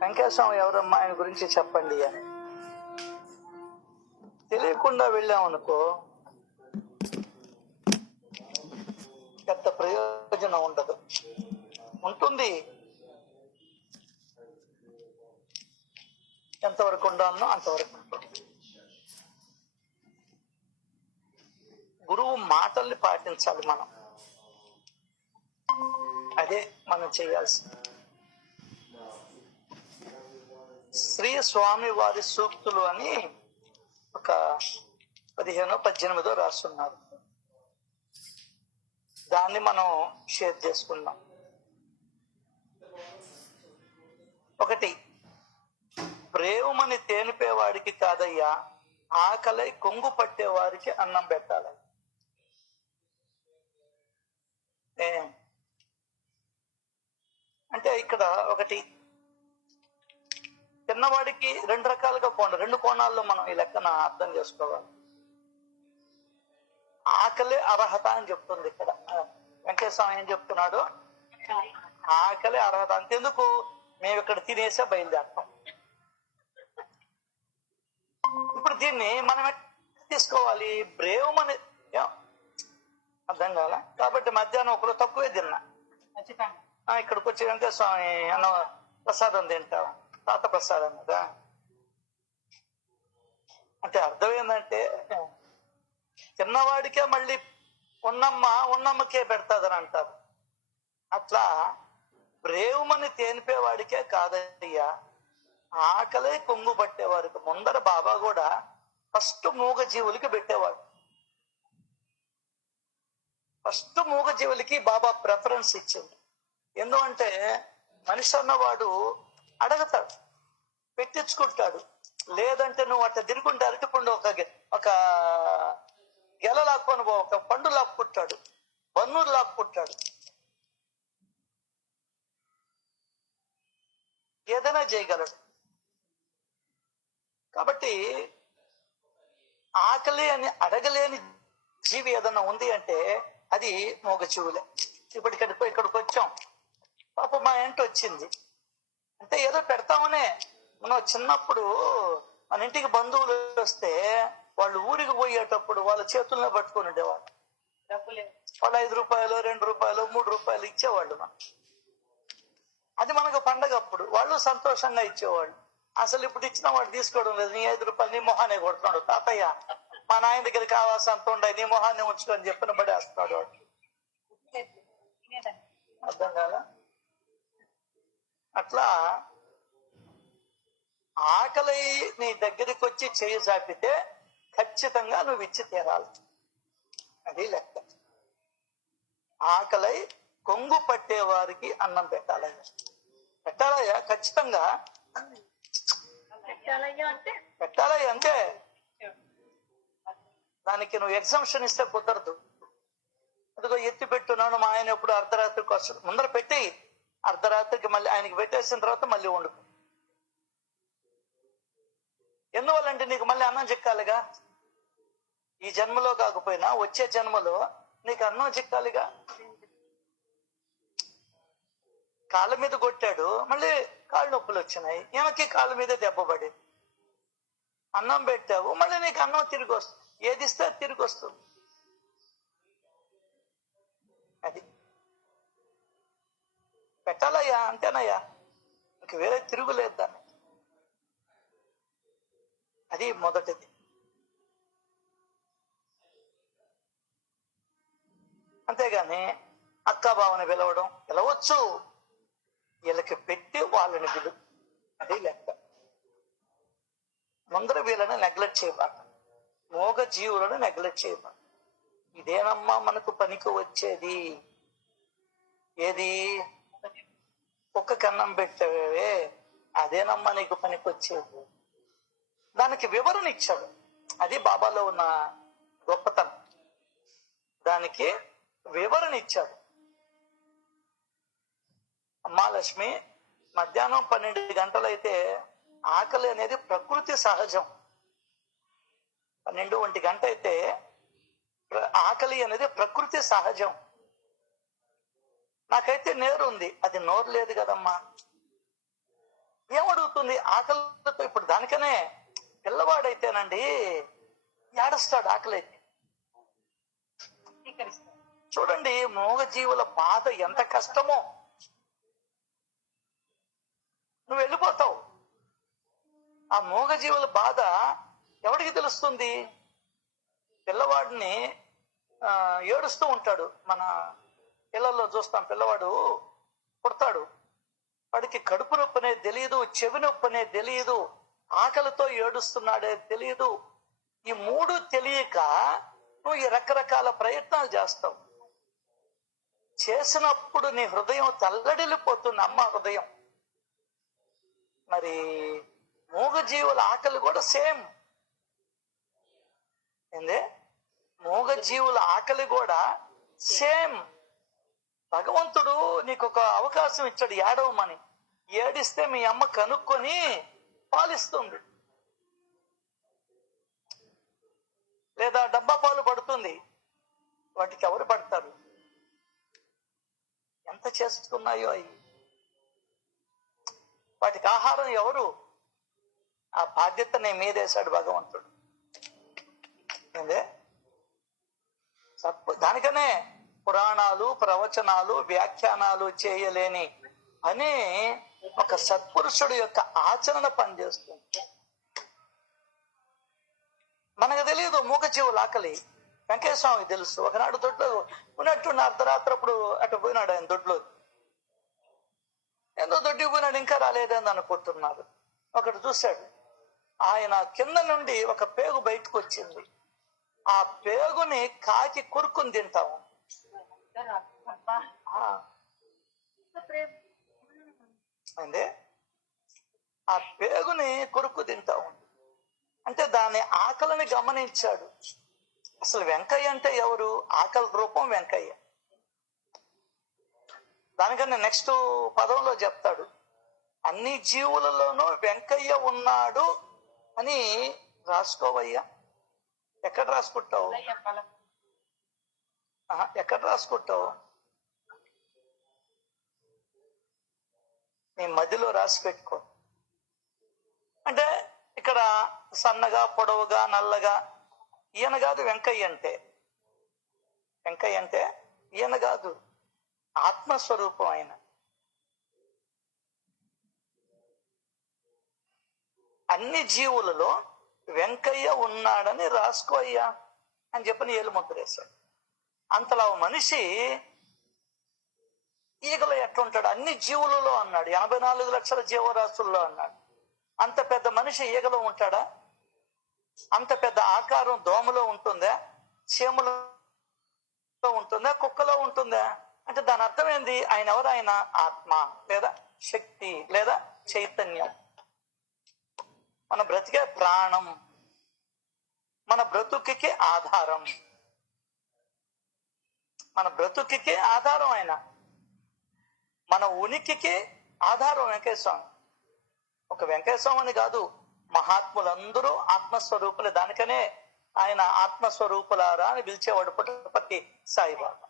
వెంకటేశ్వరం ఎవరమ్మా, ఆయన గురించి చెప్పండి అని తెలియకుండా వెళ్ళామనుకో పెద్ద ప్రయోజనం ఉండదు. ఉంటుంది, ఎంతవరకు ఉండాలనో అంతవరకు ఉంటుంది. గురువు మాటల్ని పాటించాలి మనం, అదే మనం చేయాల్సింది. శ్రీ స్వామి వారి సూక్తులు అని ఒక 15-18 రాస్తున్నారు. దాన్ని మనం షేర్ చేసుకున్నాం. ఒకటి, ప్రేమని తేనిపేవాడికి కాదయ్యా, ఆకలై కొంగు పట్టేవారికి అన్నం పెట్టాలి. అంటే ఇక్కడ ఒకటి, చిన్నవాడికి 2 రకాలుగా 2 కోణాల్లో మనం ఈ లెక్కన అర్థం చేసుకోవాలి. ఆకలే అర్హత అని చెప్తుంది ఇక్కడ. వెంకటేశ్వర ఏం చెప్తున్నాడు? ఆకలే అర్హత. అంతెందుకు, మేము ఇక్కడ తినేసే బయలుదేరతాం. ఇప్పుడు దీన్ని మనం తీసుకోవాలి. బ్రేవ్ అని అర్థం కాల కాబట్టి మధ్యాహ్నం ఒకరు తక్కువే తిన్నా, ఇక్కడికి వచ్చి వెంకటేశ్వమి అన్న ప్రసాదం తింటాం, తాత ప్రసాదం కదా. అంటే అర్థం ఏంటంటే చిన్నవాడికే మళ్ళీ ఉన్నమ్మకే పెడతాదని అంటారు. అట్లా బ్రేవుమని తేనిపేవాడికే కాదయ్యా, ఆకలే కొంగు పట్టేవారికి. ముందర బాబా కూడా ఫస్ట్ మూగ జీవులకి పెట్టేవాడు. ఫస్ట్ మూగ జీవులకి బాబా ప్రిఫరెన్స్ ఇచ్చింది. ఎందుకంటే మనిషి అన్నవాడు అడగతాడు, పెట్టించుకుంటాడు. లేదంటే నువ్వు అట్లా తిరుగుంటే అరటిపండు ఒక గెల లాక్కొని ఒక పండు లాక్కుంటాడు, బన్నూరు లాక్కుంటాడు, ఏదైనా చేయగలడు. కాబట్టి ఆకలి అని అడగలేని జీవి ఏదన్నా ఉంది అంటే అది మూగ జీవులే. ఇక్కడికి వచ్చాం, పాప మా ఇంటి వచ్చింది అంటే ఏదో పెడతామనే. మనం చిన్నప్పుడు మన ఇంటికి బంధువులు వస్తే వాళ్ళు ఊరికి పోయేటప్పుడు వాళ్ళ చేతుల్లో పట్టుకొని ఉండేవాళ్ళు. వాళ్ళు 5 రూపాయలు, 2 రూపాయలు, 3 రూపాయలు ఇచ్చేవాళ్ళు. అది మనకు పండగ అప్పుడు వాళ్ళు సంతోషంగా ఇచ్చేవాళ్ళు. అసలు ఇప్పుడు ఇచ్చిన వాడు తీసుకోవడం లేదు. నీ 5 రూపాయలు నీ మొహాన్ని కొడుతున్నాడు. తాతయ్య మా నాయన దగ్గర కావాల్సినంత ఉండయి, నీ మొహాన్ని ఉంచుకొని చెప్పిన పడేస్తున్నాడు వాడు. అర్థం కాదా? అట్లా ఆకలి నీ దగ్గరికి వచ్చి చేయి చాపితే ఖచ్చితంగా నువ్వు ఇచ్చి తీరాలి. అది లెక్క. ఆకలై కొంగు పట్టే వారికి అన్నం పెట్టాలయ్యా, ఖచ్చితంగా పెట్టాలయ్యా. అంతే, దానికి నువ్వు ఎగ్జంప్షన్ ఇస్తే కుదరదు. అదిగో ఎత్తి పెట్టున్నాను, మా ఆయన ఎప్పుడు అర్ధరాత్రికి వస్తాడు, ముందర పెట్టి అర్ధరాత్రికి మళ్ళీ ఆయనకి పెట్టేసిన తర్వాత మళ్ళీ వండుకో. ఎందువల్లంటే నీకు మళ్ళీ అన్నం చిక్కాలిగా. ఈ జన్మలో కాకపోయినా వచ్చే జన్మలో నీకు అన్నం చిక్కాలిగా. కాళ్ళ మీద కొట్టాడు, మళ్ళీ కాళ్ళు నొప్పులు వచ్చినాయి, ఈమెకి కాళ్ళ మీద దెబ్బపడి. అన్నం పెట్టావు, మళ్ళీ నీకు అన్నం తిరిగి వస్తుంది. ఏది ఇస్తే అది తిరిగి వస్తుంది. అది పెట్టాలయ్యా, అంతేనయ్యా, ఇంక వేరే తిరుగులేదు దాన్ని. అది మొదటిది. అంతేగాని అక్క బావని పిలవచ్చు, వీళ్ళకి పెట్టి వాళ్ళని పిలు, అది లెక్క. ముందర వీళ్ళని నెగ్లెక్ట్ చేయబాక, మోగ జీవులను నెగ్లెక్ట్ చేయబాక. ఇదేనమ్మా మనకు పనికి వచ్చేది. ఏది? కుక్కకి అన్నం పెట్టావే, అదేనమ్మా నీకు పనికి వచ్చేది. దానికి వివరణ ఇచ్చాడు. అది బాబాలో ఉన్న గొప్పతనం. దానికి వివరణ ఇచ్చాడు. అమ్మా లక్ష్మి, మధ్యాహ్నం 12 గంటలైతే ఆకలి అనేది ప్రకృతి సహజం. 12-1 గంట అయితే ఆకలి అనేది ప్రకృతి సహజం. నాకైతే నేరు ఉంది, అది నోరు లేదు కదమ్మా. ఏమో తెలుస్తుంది ఆకలితో. ఇప్పుడు దానికనే పిల్లవాడైతేనండి ఏడుస్తాడు ఆకలి అయితే. చూడండి మూగజీవుల బాధ ఎంత కష్టమో. నువ్వు వెళ్ళిపోతావు. ఆ మూగజీవుల బాధ ఎవరికి తెలుస్తుంది? పిల్లవాడిని ఏడుస్తూ ఉంటాడు. మన పిల్లల్లో చూస్తాం, పిల్లవాడు పుడతాడు, వాడికి కడుపు నొప్పి అనేది తెలియదు, చెవి నొప్పి అనేది తెలియదు, ఆకలితో ఏడుస్తున్నాడే తెలియదు. ఈ మూడు తెలియక నువ్వు ఈ రకరకాల ప్రయత్నాలు చేస్తావు. చేసినప్పుడు నీ హృదయం తల్లడిల్లిపోతుంది, అమ్మ హృదయం. మరి మూగజీవుల ఆకలి కూడా సేమ్. ఏంది? మూగజీవుల ఆకలి కూడా సేమ్. భగవంతుడు నీకు ఒక అవకాశం ఇచ్చాడు ఏడవమని. ఏడిస్తే మీ అమ్మ కనుక్కొని పాలిస్తుంది, లేదా డబ్బా పాలు పడుతుంది. వాటికి ఎవరు పడతారు? ఎంత చేస్తున్నాయో అవి. వాటికి ఆహారం ఎవరు? ఆ బాధ్యత నీ మీదేశాడు భగవంతుడు. ఏందే? దానికనే పురాణాలు, ప్రవచనాలు, వ్యాఖ్యానాలు చేయలేని అని ఒక సత్పురుషుడు యొక్క ఆచరణ పనిచేస్తుంది. మనకు తెలియదు మూగజీవుల ఆకలి. వెంకటేశ్వరస్వామికి తెలుసు. ఒకనాడు దొడ్లో ఉన్నట్టుండి అర్ధరాత్రప్పుడు అటు పోయినాడు ఆయన దొడ్లో. ఎంతో దొడ్డికి పోయినాడు, ఇంకా రాలేదని అనుకుంటున్నాడు. ఒకటి చూశాడు, ఆయన కింద నుండి ఒక పేగు బయటకు వచ్చింది. ఆ పేగుని కాకి కొరుక్కుని తింటాము. అంటే ఆ పేగుని కొరుక్కు తింటాము. అంటే దాని ఆకలిని గమనించాడు. అసలు వెంకయ్య అంటే ఎవరు? ఆకలి రూపం వెంకయ్య. దానికన్నా నెక్స్ట్ పదంలో చెప్తాడు, అన్ని జీవులలోనూ వెంకయ్య ఉన్నాడు అని రాసుకోవయ్యా. ఎక్కడ రాసుకుంటావు? ఎక్కడ రాసుకుంటావు? నీ మదిలో రాసి పెట్టుకో. అంటే ఇక్కడ సన్నగా, పొడవుగా, నల్లగా ఈయన కాదు వెంకయ్య అంటే. వెంకయ్య అంటే ఈయన కాదు, ఆత్మస్వరూపం ఆయన. అన్ని జీవులలో వెంకయ్య ఉన్నాడని రాసుకో అయ్యా అని చెప్పని ఏలు ముద్రేశాడు. అంతలా మనిషి ఈగలో ఎట్లుంటాడు? అన్ని జీవులలో అన్నాడు, 84 లక్షల జీవరాశుల్లో అన్నాడు. అంత పెద్ద మనిషి ఈగలో ఉంటాడా? అంత పెద్ద ఆకారం దోమలో ఉంటుందా? చీమలో ఉంటుందా? కుక్కలో ఉంటుందా? అంటే దాని అర్థం ఏంది? ఆయన ఎవరు? ఆయన ఆత్మ లేదా శక్తి లేదా చైతన్యం. మన బ్రతికే ప్రాణం, మన బ్రతుకుకి ఆధారం. మన బ్రతుకుకి ఆధారం ఆయన. మన ఉనికికి ఆధారం వెంకటేశ్వరం. ఒక వెంకటేశ్వరం అని కాదు, మహాత్ములందరూ ఆత్మస్వరూపులే. దానికనే ఆయన ఆత్మస్వరూపులారా అని పిలిచేవాడు పుట్టపర్తి సాయిబాబా.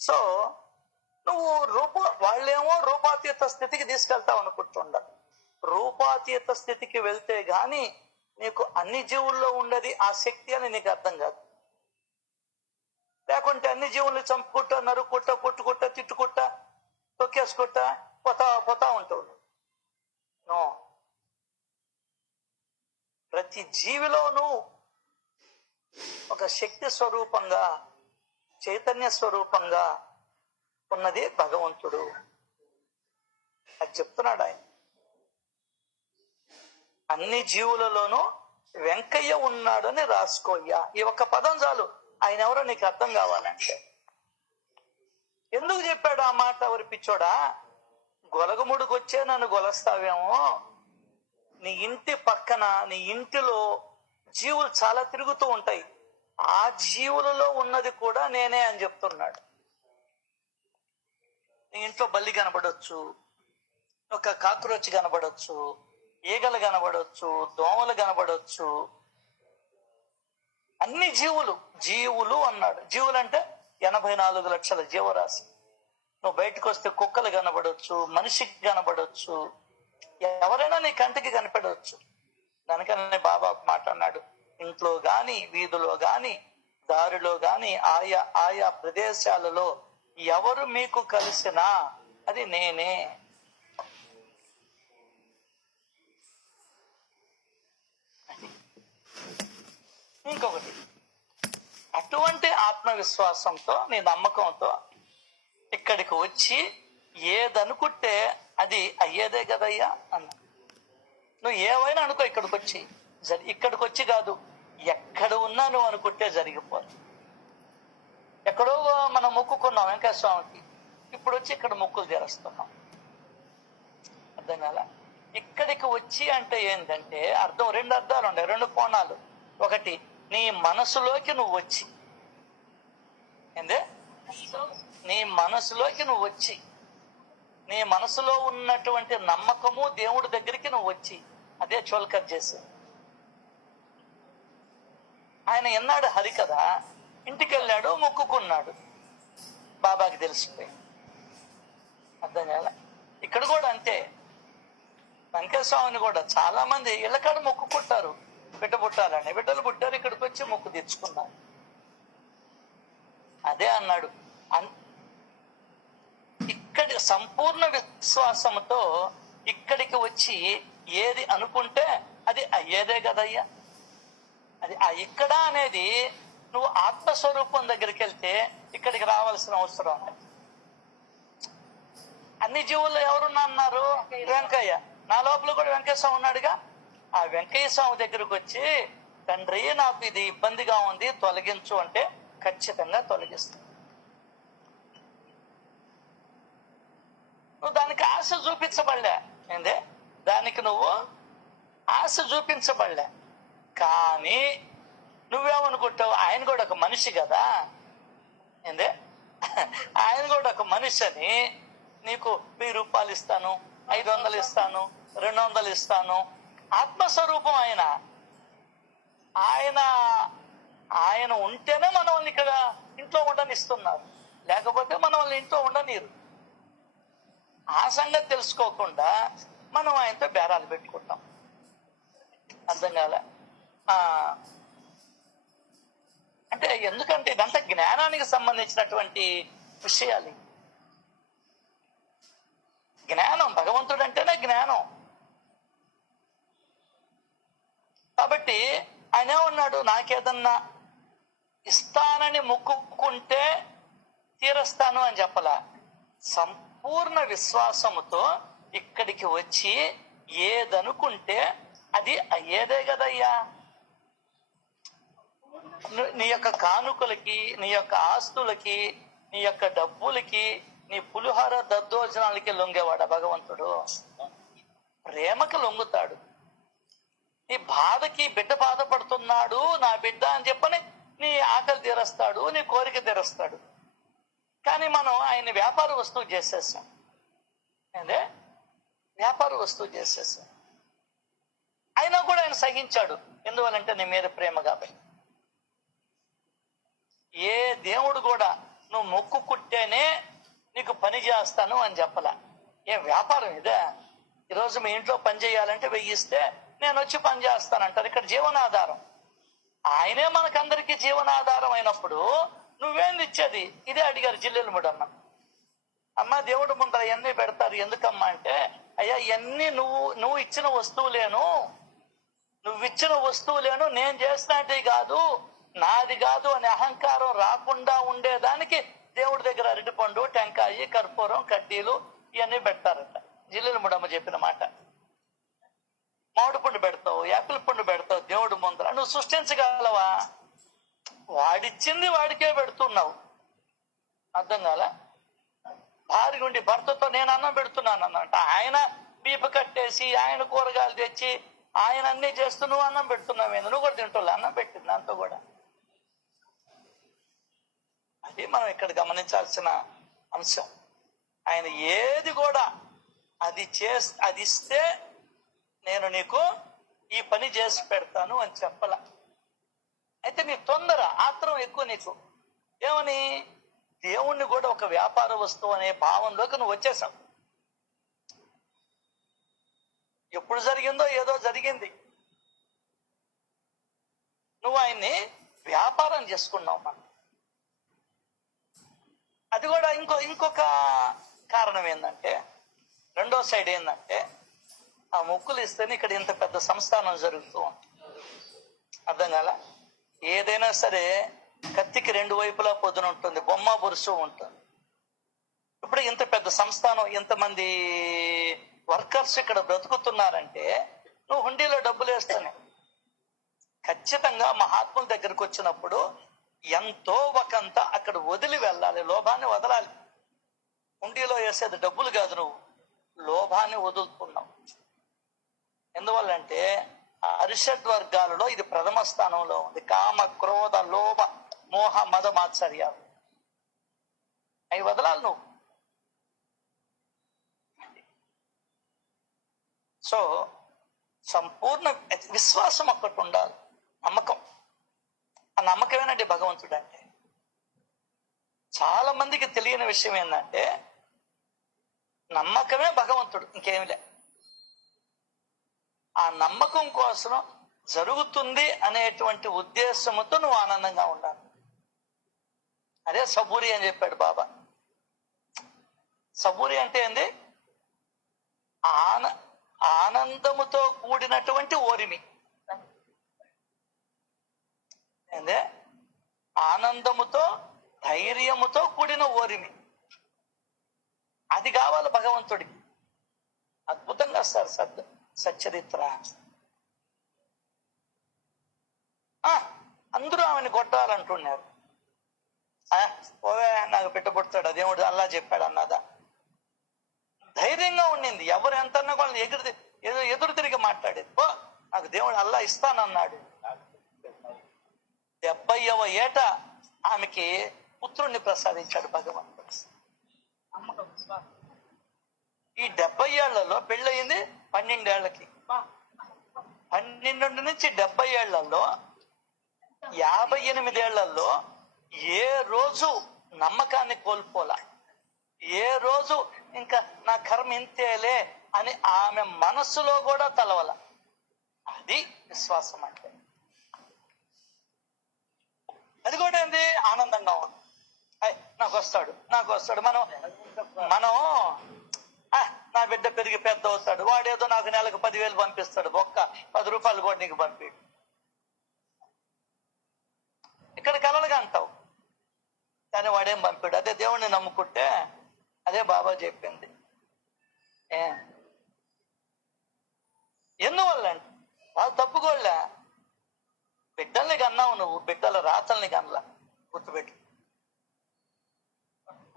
సో నువ్వు వాళ్ళేమో రూపాతీత స్థితికి తీసుకెళ్తావు అనుకుంటుండదు. రూపాతీత స్థితికి వెళ్తే గాని నీకు అన్ని జీవుల్లో ఉండేది ఆ శక్తి అని నీకు అర్థం కాదు. లేకుంటే అన్ని జీవుల్ని చంపుకుంటా, నరుక్కుంటా, కొట్టుకుంటా, తిట్టుకుంటా, తొక్కేసుకుంటా పోతా ఉంటావు. నో, ప్రతి జీవిలోనూ ఒక శక్తి స్వరూపంగా, చైతన్య స్వరూపంగా ఉన్నది భగవంతుడు. అది చెప్తున్నాడు ఆయన. అన్ని జీవులలోనూ వెంకయ్య ఉన్నాడు అని రాసుకోయ్యా. ఈ ఒక్క పదం చాలు ఆయన ఎవరో నీకు అర్థం కావాలంటే. ఎందుకు చెప్పాడు ఆ మాట? ఎవరి పిచ్చోడా? గొలగముడికి వచ్చే నన్ను గొలస్తావేమో. నీ ఇంటి పక్కన, నీ ఇంటిలో జీవులు చాలా తిరుగుతూ ఉంటాయి. ఆ జీవులలో ఉన్నది కూడా నేనే అని చెప్తున్నాడు. నీ ఇంట్లో బల్లి కనబడొచ్చు, ఒక కాక్రోచ్ కనబడొచ్చు, ఈగలు కనబడొచ్చు, దోమలు కనబడొచ్చు. అన్ని జీవులు అన్నాడు. జీవులు అంటే 84 లక్షల జీవరాశి. నువ్వు బయటకు వస్తే కుక్కలు కనబడవచ్చు, మనిషికి కనబడవచ్చు, ఎవరైనా నీ కంటికి కనపడవచ్చు. దానికనే బాబా మాట అన్నాడు, ఇంట్లో గాని, వీధిలో గాని, దారిలో గాని, ఆయా ఆయా ప్రదేశాలలో ఎవరు మీకు కలిసినా అది నేనే. ఇంకొకటి, అటువంటి ఆత్మవిశ్వాసంతో నీ నమ్మకంతో ఇక్కడికి వచ్చి ఏదనుకుంటే అది అయ్యేదే కదయ్యా అన్న. నువ్వు ఏవైనా అనుకో, ఇక్కడికి వచ్చి కాదు, ఎక్కడ ఉన్నా నువ్వు అనుకుంటే జరిగిపోదు. ఎక్కడో మనం మొక్కుకున్నాం వెంకటేశ్వర స్వామికి, ఇప్పుడు వచ్చి ఇక్కడ మొక్కులు తీరుస్తున్నాం. అర్థం కాల? ఇక్కడికి వచ్చి అంటే ఏంటంటే అర్థం, రెండు అర్థాలు ఉన్నాయి, రెండు కోణాలు. ఒకటి, నీ మనసులోకి నువ్వు వచ్చి, నీ మనసులోకి నువ్వు వచ్చి, నీ మనసులో ఉన్నటువంటి నమ్మకము దేవుడి దగ్గరికి నువ్వు వచ్చి, అదే చోల్కర్ చేసి. ఆయన ఎన్నాడు హరి కదా, ఇంటికి వెళ్ళాడు, మొక్కుకున్నాడు, బాబాకి తెలిసిపోయింది. అర్థం కాల? ఇక్కడ కూడా అంతే. వెంకటేశ్వర స్వామిని కూడా చాలా మంది ఇళ్ళకాడ మొక్కుకుంటారు, బిడ్డ పుట్టాలని. బిడ్డలు పుట్టారు, ఇక్కడికి వచ్చి మొక్కు తెచ్చుకున్నారు. అదే అన్నాడు, ఇక్కడి సంపూర్ణ విశ్వాసంతో ఇక్కడికి వచ్చి ఏది అనుకుంటే అది అయ్యేదే కదయ్యా. అది ఆ ఇక్కడ అనేది నువ్వు ఆత్మస్వరూపం దగ్గరికి వెళ్తే ఇక్కడికి రావాల్సిన అవసరం లేదు. అన్ని జీవుల్లో ఎవరున్నా అన్నారు? వెంకయ్య. నా లోపల కూడా వెంకయ్య స్వామి ఉన్నాడుగా. ఆ వెంకయ్య స్వామి దగ్గరకు వచ్చి, తండ్రి నాకు ఇది ఇబ్బందిగా ఉంది, తొలగించు అంటే ఖచ్చితంగా తొలగిస్తాను. నువ్వు దానికి ఆశ చూపించబడలే, దానికి నువ్వు ఆశ చూపించబడలే. కానీ నువ్వేమనుకుంటావు, ఆయన కూడా ఒక మనిషి కదా, ఆయన కూడా ఒక మనిషి అని నీకు 1000 రూపాయలు ఇస్తాను, 500 ఇస్తాను, 200 ఇస్తాను. ఆత్మస్వరూపం ఆయన. ఆయన ఆయన ఉంటేనే మనల్ని ఇక్కడ ఇంట్లో ఉండనిస్తున్నారు, లేకపోతే మనల్ని ఇంట్లో ఉండనీరు. ఆ సంగతి తెలుసుకోకుండా మనం ఆయనతో బేరాలు పెట్టుకుంటాం. అర్థం కాలే? అంటే ఎందుకంటే ఇదంతా జ్ఞానానికి సంబంధించినటువంటి విషయాలు. జ్ఞానం, భగవంతుడు అంటేనే జ్ఞానం. కాబట్టి ఆయన ఏమన్నాడు, నాకేదన్నా ఇస్తానని మొక్కుకుంటే తీరస్తాను అని చెప్పలా. సంపూర్ణ విశ్వాసముతో ఇక్కడికి వచ్చి ఏదనుకుంటే అది అయ్యేదే కదయ్యా. నీ యొక్క కానుకలకి, నీ యొక్క ఆస్తులకి, నీ యొక్క డబ్బులకి, నీ పులిహార దద్దోజనాలకి లొంగేవాడా భగవంతుడు? ప్రేమకి లొంగుతాడు. నీ బాధకి, బిడ్డ బాధపడుతున్నాడు నా బిడ్డ అని చెప్పని నీ ఆకలి తీరుస్తాడు, నీ కోరిక తీరుస్తాడు. కానీ మనం ఆయన వ్యాపార వస్తువు చేసేసాం. వ్యాపార వస్తువు చేసేసాం. అయినా కూడా ఆయన సహించాడు. ఎందువల్లంటే నీ మీద ప్రేమ కాబట్టి. ఏ దేవుడు కూడా నువ్వు మొక్కుకుంటేనే నీకు పని చేస్తాను అని చెప్పలా. ఏ వ్యాపారం ఇదే? ఈరోజు మీ ఇంట్లో పని చేయాలంటే 1000 ఇస్తే నేను వచ్చి పని చేస్తానంటారు. ఇక్కడ జీవనాధారం ఆయనే, మనకందరికీ జీవనాధారం అయినప్పుడు నువ్వేంది ఇచ్చేది? ఇదే అడిగారు జిల్లెలముడమ్మ. అమ్మ, దేవుడు ముందర ఇవన్నీ పెడతారు ఎందుకమ్మా అంటే, అయ్యా ఇవన్నీ నువ్వు ఇచ్చిన వస్తువులేను, నువ్విచ్చిన వస్తువులేను, నేను చేసినట్టు కాదు, నాది కాదు అనే అహంకారం రాకుండా ఉండేదానికి దేవుడి దగ్గర అరటిపండు, టెంకాయ, కర్పూరం, కడ్డీలు ఇవన్నీ పెడతారట. జిల్లెలముడమ్మ చెప్పిన మాట. మామిడి పండు పెడతావు, యాపిల్ పండు పెడతావు దేవుడు ముందర. నువ్వు సృష్టించగలవా? వాడిచ్చింది వాడికే పెడుతున్నావు. అర్థం కాల? భార్య ఉండి భర్తతో నేను అన్నం పెడుతున్నాను అన్నమాట. ఆయన పీప కట్టేసి, ఆయన కూరగాయలు తెచ్చి, ఆయన అన్నీ చేస్తూ నువ్వు అన్నం పెడుతున్నావు. నువ్వు కూడా తింటున్నా, అన్నం పెట్టింది దాంతో కూడా. అది మనం ఇక్కడ గమనించాల్సిన అంశం. ఆయన ఏది కూడా అది ఇస్తే నేను నీకు ఈ పని చేసి పెడతాను అని చెప్పలా. అయితే నీ తొందర, ఆత్రం ఎక్కువ నీకు. ఏమని? దేవుణ్ణి కూడా ఒక వ్యాపార వస్తువు అనే భావంలోకి నువ్వు వచ్చేసావు. ఎప్పుడు జరిగిందో ఏదో జరిగింది, నువ్వు ఆయన్ని వ్యాపారం చేసుకున్నావు. మనం అది కూడా ఇంకొక కారణం ఏంటంటే, రెండో సైడ్ ఏంటంటే, ఆ మొక్కులు ఇస్తేనే ఇక్కడ ఇంత పెద్ద సంస్థానం జరుగుతూ ఉంటుంది. అర్థం కాల? ఏదైనా సరే కత్తికి రెండు వైపులా పొద్దున ఉంటుంది, బొమ్మ బొరుసు ఉంటుంది. ఇప్పుడు ఇంత పెద్ద సంస్థానం, ఇంతమంది వర్కర్స్ ఇక్కడ బ్రతుకుతున్నారంటే నువ్వు హుండీలో డబ్బులు వేస్తానే. ఖచ్చితంగా మహాత్ముల దగ్గరకు వచ్చినప్పుడు ఎంతో ఒకంత అక్కడ వదిలి వెళ్ళాలి, లోభాన్ని వదలాలి. హుండీలో వేసేది డబ్బులు కాదు, నువ్వు లోభాన్ని వదులుతున్నావు. ఎందువల్లంటే అరిషడ్ వర్గాలలో ఇది ప్రథమ స్థానంలో ఉంది. కామ, క్రోధ, లోభ, మోహ, మద, మాత్సర్యాలు అవి వదలాలి నువ్వు. సో సంపూర్ణ విశ్వాసం ఒక్కటి ఉండాలి, నమ్మకం. ఆ నమ్మకమేనండి భగవంతుడు అంటే. చాలా మందికి తెలియని విషయం ఏంటంటే నమ్మకమే భగవంతుడు, ఇంకేమి లే. ఆ నమ్మకం కోసం జరుగుతుంది అనేటువంటి ఉద్దేశంతో నువ్వు ఆనందంగా ఉండాలి. అదే సబూరి అని చెప్పాడు బాబా. సబూరి అంటే ఏంది? ఆనందముతో కూడినటువంటి ఓరిమి. ఏందే? ఆనందముతో ధైర్యముతో కూడిన ఓరిమి. అది కావాలి భగవంతుడికి. అద్భుతంగా సార్ సచ్చరిత్ర. అందరూ ఆమెను కొట్టాలంటున్నారు. ఓవే నాకు పెట్టబుడతాడు అదేముడు అల్లా చెప్పాడు అన్నదా. ధైర్యంగా ఉండింది. ఎవరు ఎంత అన్నా వాళ్ళని ఎదురు తిరిగి మాట్లాడేది. నాకు దేవుడు అల్లా ఇస్తానన్నాడు. 70వ ఏట ఆమెకి పుత్రుణ్ణి ప్రసాదించాడు భగవంతుడు. ఈ 70 ఏళ్లలో పెళ్ళయింది 12 ఏళ్లకి. 12 నుంచి 70 ఏళ్లలో 58 ఏళ్లలో ఏ రోజు నమ్మకాన్ని కోల్పోలా. ఏ రోజు ఇంకా నా కర్మ ఇంతేలే అని ఆమె మనస్సులో కూడా తలవల. అది విశ్వాసం అంటే. అది కూడా ఏంది? ఆనందంగా ఉంది. నాకు వస్తాడు మనం నా బిడ్డ పెరిగి పెద్ద అవుతాడు, వాడేదో నాకు నెలకు 10,000 పంపిస్తాడు, ఒక్క 10 రూపాయలు కూడా నీకు పంపి. ఇక్కడ కలలుగా అంటావు కానీ వాడేం పంపాడు. అదే దేవుణ్ణి నమ్ముకుంటే అదే బాబా చెప్పింది. ఎందువల్ల అంటే వాళ్ళు తప్పుకోలే. బిడ్డల్ని కన్నావు నువ్వు, బిడ్డల రాతల్ని కనలా. గుర్తుపెట్టు.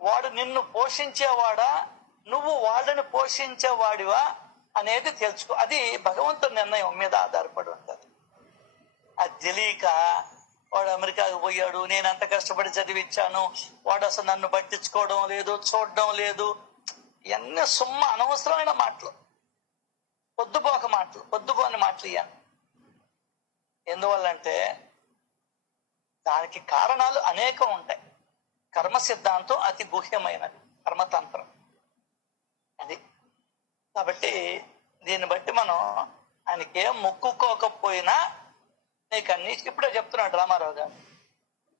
వాడు నిన్ను పోషించేవాడా, నువ్వు వాళ్ళని పోషించేవాడివా అనేది తెలుసుకో. అది భగవంతుడి నిర్ణయం మీద ఆధారపడి ఉంటుంది. అది తెలియక వాడు అమెరికాకు పోయాడు, నేను అంత కష్టపడి చదివించాను, వాడు అసలు నన్ను పట్టించుకోవడం లేదు, చూడడం లేదు. ఇవన్నీ అనవసరమైన మాటలు, పొద్దుపోని మాటలు ఇవన్నీ. ఎందువల్లంటే దానికి కారణాలు అనేకం ఉంటాయి. కర్మ సిద్ధాంతం అతి గుహ్యమైనది, కర్మతంత్రం అది. కాబట్టి దీన్ని బట్టి మనం ఆయనకి ఏం మొక్కుకోకపోయినా నీకు అన్ని. ఇప్పుడే చెప్తున్నాడు రామారావు గారు.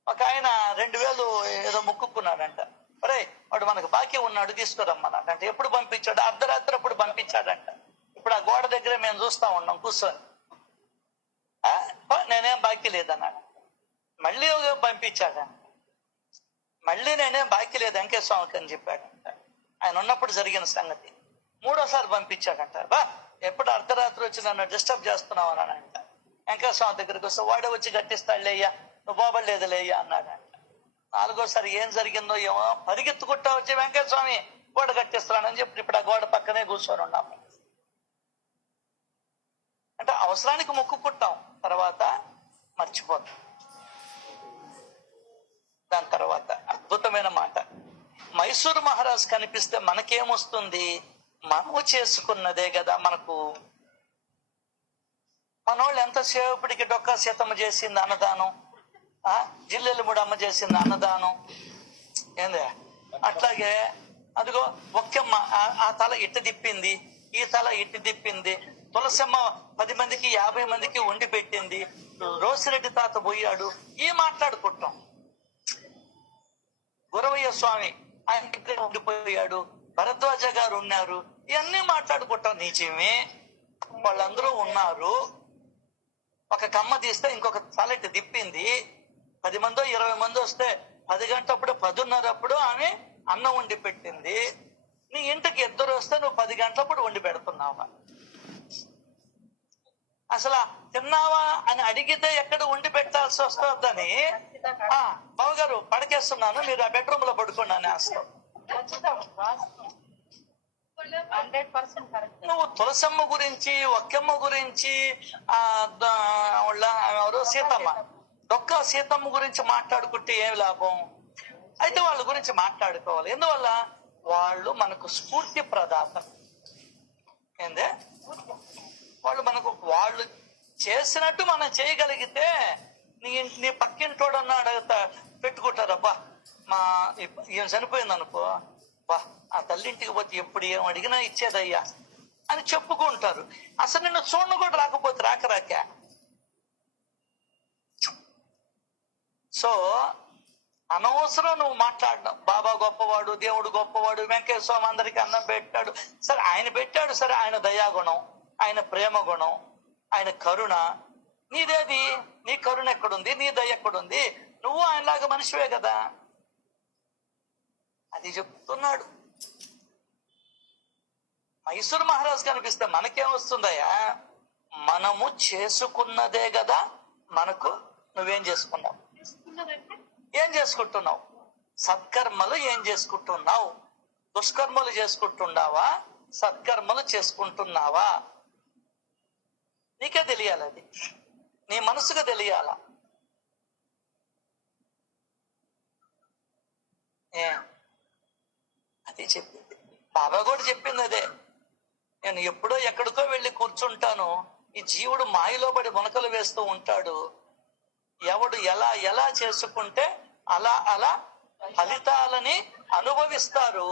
ఒక ఆయన 2,000 ఏదో మొక్కుకున్నాడంట. అరే వాడు మనకు బాకీ ఉన్నాడు తీసుకురమ్మన్నాడు అంటే. ఎప్పుడు పంపించాడు? అర్ధరాత్రి అప్పుడు పంపించాడంట. ఇప్పుడు ఆ గోడ దగ్గర మేము చూస్తా ఉన్నాం కూర్చొని. నేనేం బాకీ లేదన్నాడు. మళ్ళీ పంపించాడంట. మళ్ళీ నేనేం బాకీ లేదు వెంకటేశ్వరకి అని చెప్పాడంట. ఆయన ఉన్నప్పుడు జరిగిన సంగతి. 3వసారి పంపించాడంట. ఎప్పుడు అర్ధరాత్రి వచ్చి నన్ను డిస్టర్బ్ చేస్తున్నావు అన్నాడంట. వెంకటేశ్వర దగ్గరికి వస్తే వాడే వచ్చి గట్టిస్తాడులే అయ్యా, నువ్వు బాబడలేదులేయ్యా అన్నాడంట. 4వసారి ఏం జరిగిందో ఏమో పరిగెత్తుకుంటా వచ్చి వెంకటస్వామి గోడ కట్టిస్తున్నానని చెప్పి ఇప్పుడు ఆ గోడ పక్కనే కూర్చొని ఉన్నాము. అంటే అవసరానికి మొక్కుకుంటాం, తర్వాత మర్చిపోతాం. దాని తర్వాత అద్భుతమైన మాట, మైసూరు మహారాజ్ కనిపిస్తే మనకేమొస్తుంది? మనము చేసుకున్నదే కదా మనకు. మనోళ్ళు ఎంతసేపటికి డొక్కా సీతమ్మ చేసింది అన్నదానం, జిల్లెలు ముడమ్మ చేసింది అన్నదానం, ఏందే అట్లాగే అదిగో ఒక్కమ్మ ఆ తల ఇట్ట తిప్పింది, ఈ తల ఇట్టు తిప్పింది. తులసమ్మ 10 మందికి 50 మందికి వండి పెట్టింది. రోసిరెడ్డి తాత పోయాడు, ఈ మాట్లాడుకుంటాం. గురవయ్య స్వామి ఆయన దగ్గర ఉండిపోయాడు, భరద్వాజ గారు ఉన్నారు, ఇవన్నీ మాట్లాడుకుంటాం. నిజమే, వాళ్ళందరూ ఉన్నారు. ఒక కమ్మ తీస్తే ఇంకొక తలెట్టి తిప్పింది. 10 మందో 20 మంది వస్తే 10 గంటప్పుడు 10:30 ఆమె అన్నం వండి పెట్టింది. నీ ఇంటికి 2 వస్తే నువ్వు 10 గంటలప్పుడు వండి పెడుతున్నావా? అసలు తిన్నావా అని అడిగితే ఎక్కడ వండి పెట్టాల్సి వస్తుందని బావగారు పడకేస్తున్నాను, మీరు ఆ బెడ్రూమ్ లో పడుకున్నాను వేస్తావు. నువ్వు తులసమ్మ గురించి, ఒక్కమ్మ గురించి, ఎవరో సీతమ్మ, డొక్క సీతమ్మ గురించి మాట్లాడుకుంటే ఏం లాభం? అయితే వాళ్ళ గురించి మాట్లాడుకోవాలి. ఎందువల్ల? వాళ్ళు మనకు స్ఫూర్తి ప్రదాత. ఏందే వాళ్ళు చేసినట్టు మనం చేయగలిగితే నీ పక్కింటోడన్నా అడుగుతా పెట్టుకుంటారబ్బా, ఏం చనిపోయింది అనుకో, బా ఆ తల్లింటికి పోతే ఎప్పుడు ఏం అడిగినా ఇచ్చేదయ్యా అని చెప్పుకుంటారు. అసలు నిన్ను చూడను కూడా రాకపోతే రాక సో అనవసరం నువ్వు మాట్లాడడం. బాబా గొప్పవాడు, దేవుడు గొప్పవాడు, వెంకటేశ్వర స్వామి అందరికి అన్నం పెట్టాడు. సరే ఆయన పెట్టాడు, సరే ఆయన దయాగుణం, ఆయన ప్రేమ గుణం, ఆయన కరుణ. నీదేది? నీ కరుణ ఎక్కడుంది? నీ దయ ఎక్కడుంది? నువ్వు ఆయనలాగా మనిషివే కదా. అది చెప్తున్నాడు. మైసూరు మహారాజు కనిపిస్తే మనకేం వస్తుందయ్యా? మనము చేసుకున్నదే కదా మనకు. నువ్వేం చేసుకున్నావు? ఏం చేసుకుంటున్నావు? సత్కర్మలు ఏం చేసుకుంటున్నావు? దుష్కర్మలు చేసుకుంటున్నావా? సత్కర్మలు చేసుకుంటున్నావా? నీకే తెలియాలి. అది నీ మనసుగా తెలియాల. అది చెప్పింది బాబా కూడా చెప్పింది అదే. నేను ఎప్పుడో ఎక్కడికో వెళ్ళి కూర్చుంటాను, ఈ జీవుడు మాయలో పడి మునకలు వేస్తూ ఉంటాడు. ఎవడు ఎలా ఎలా చేసుకుంటే అలా ఫలితాలని అనుభవిస్తారు.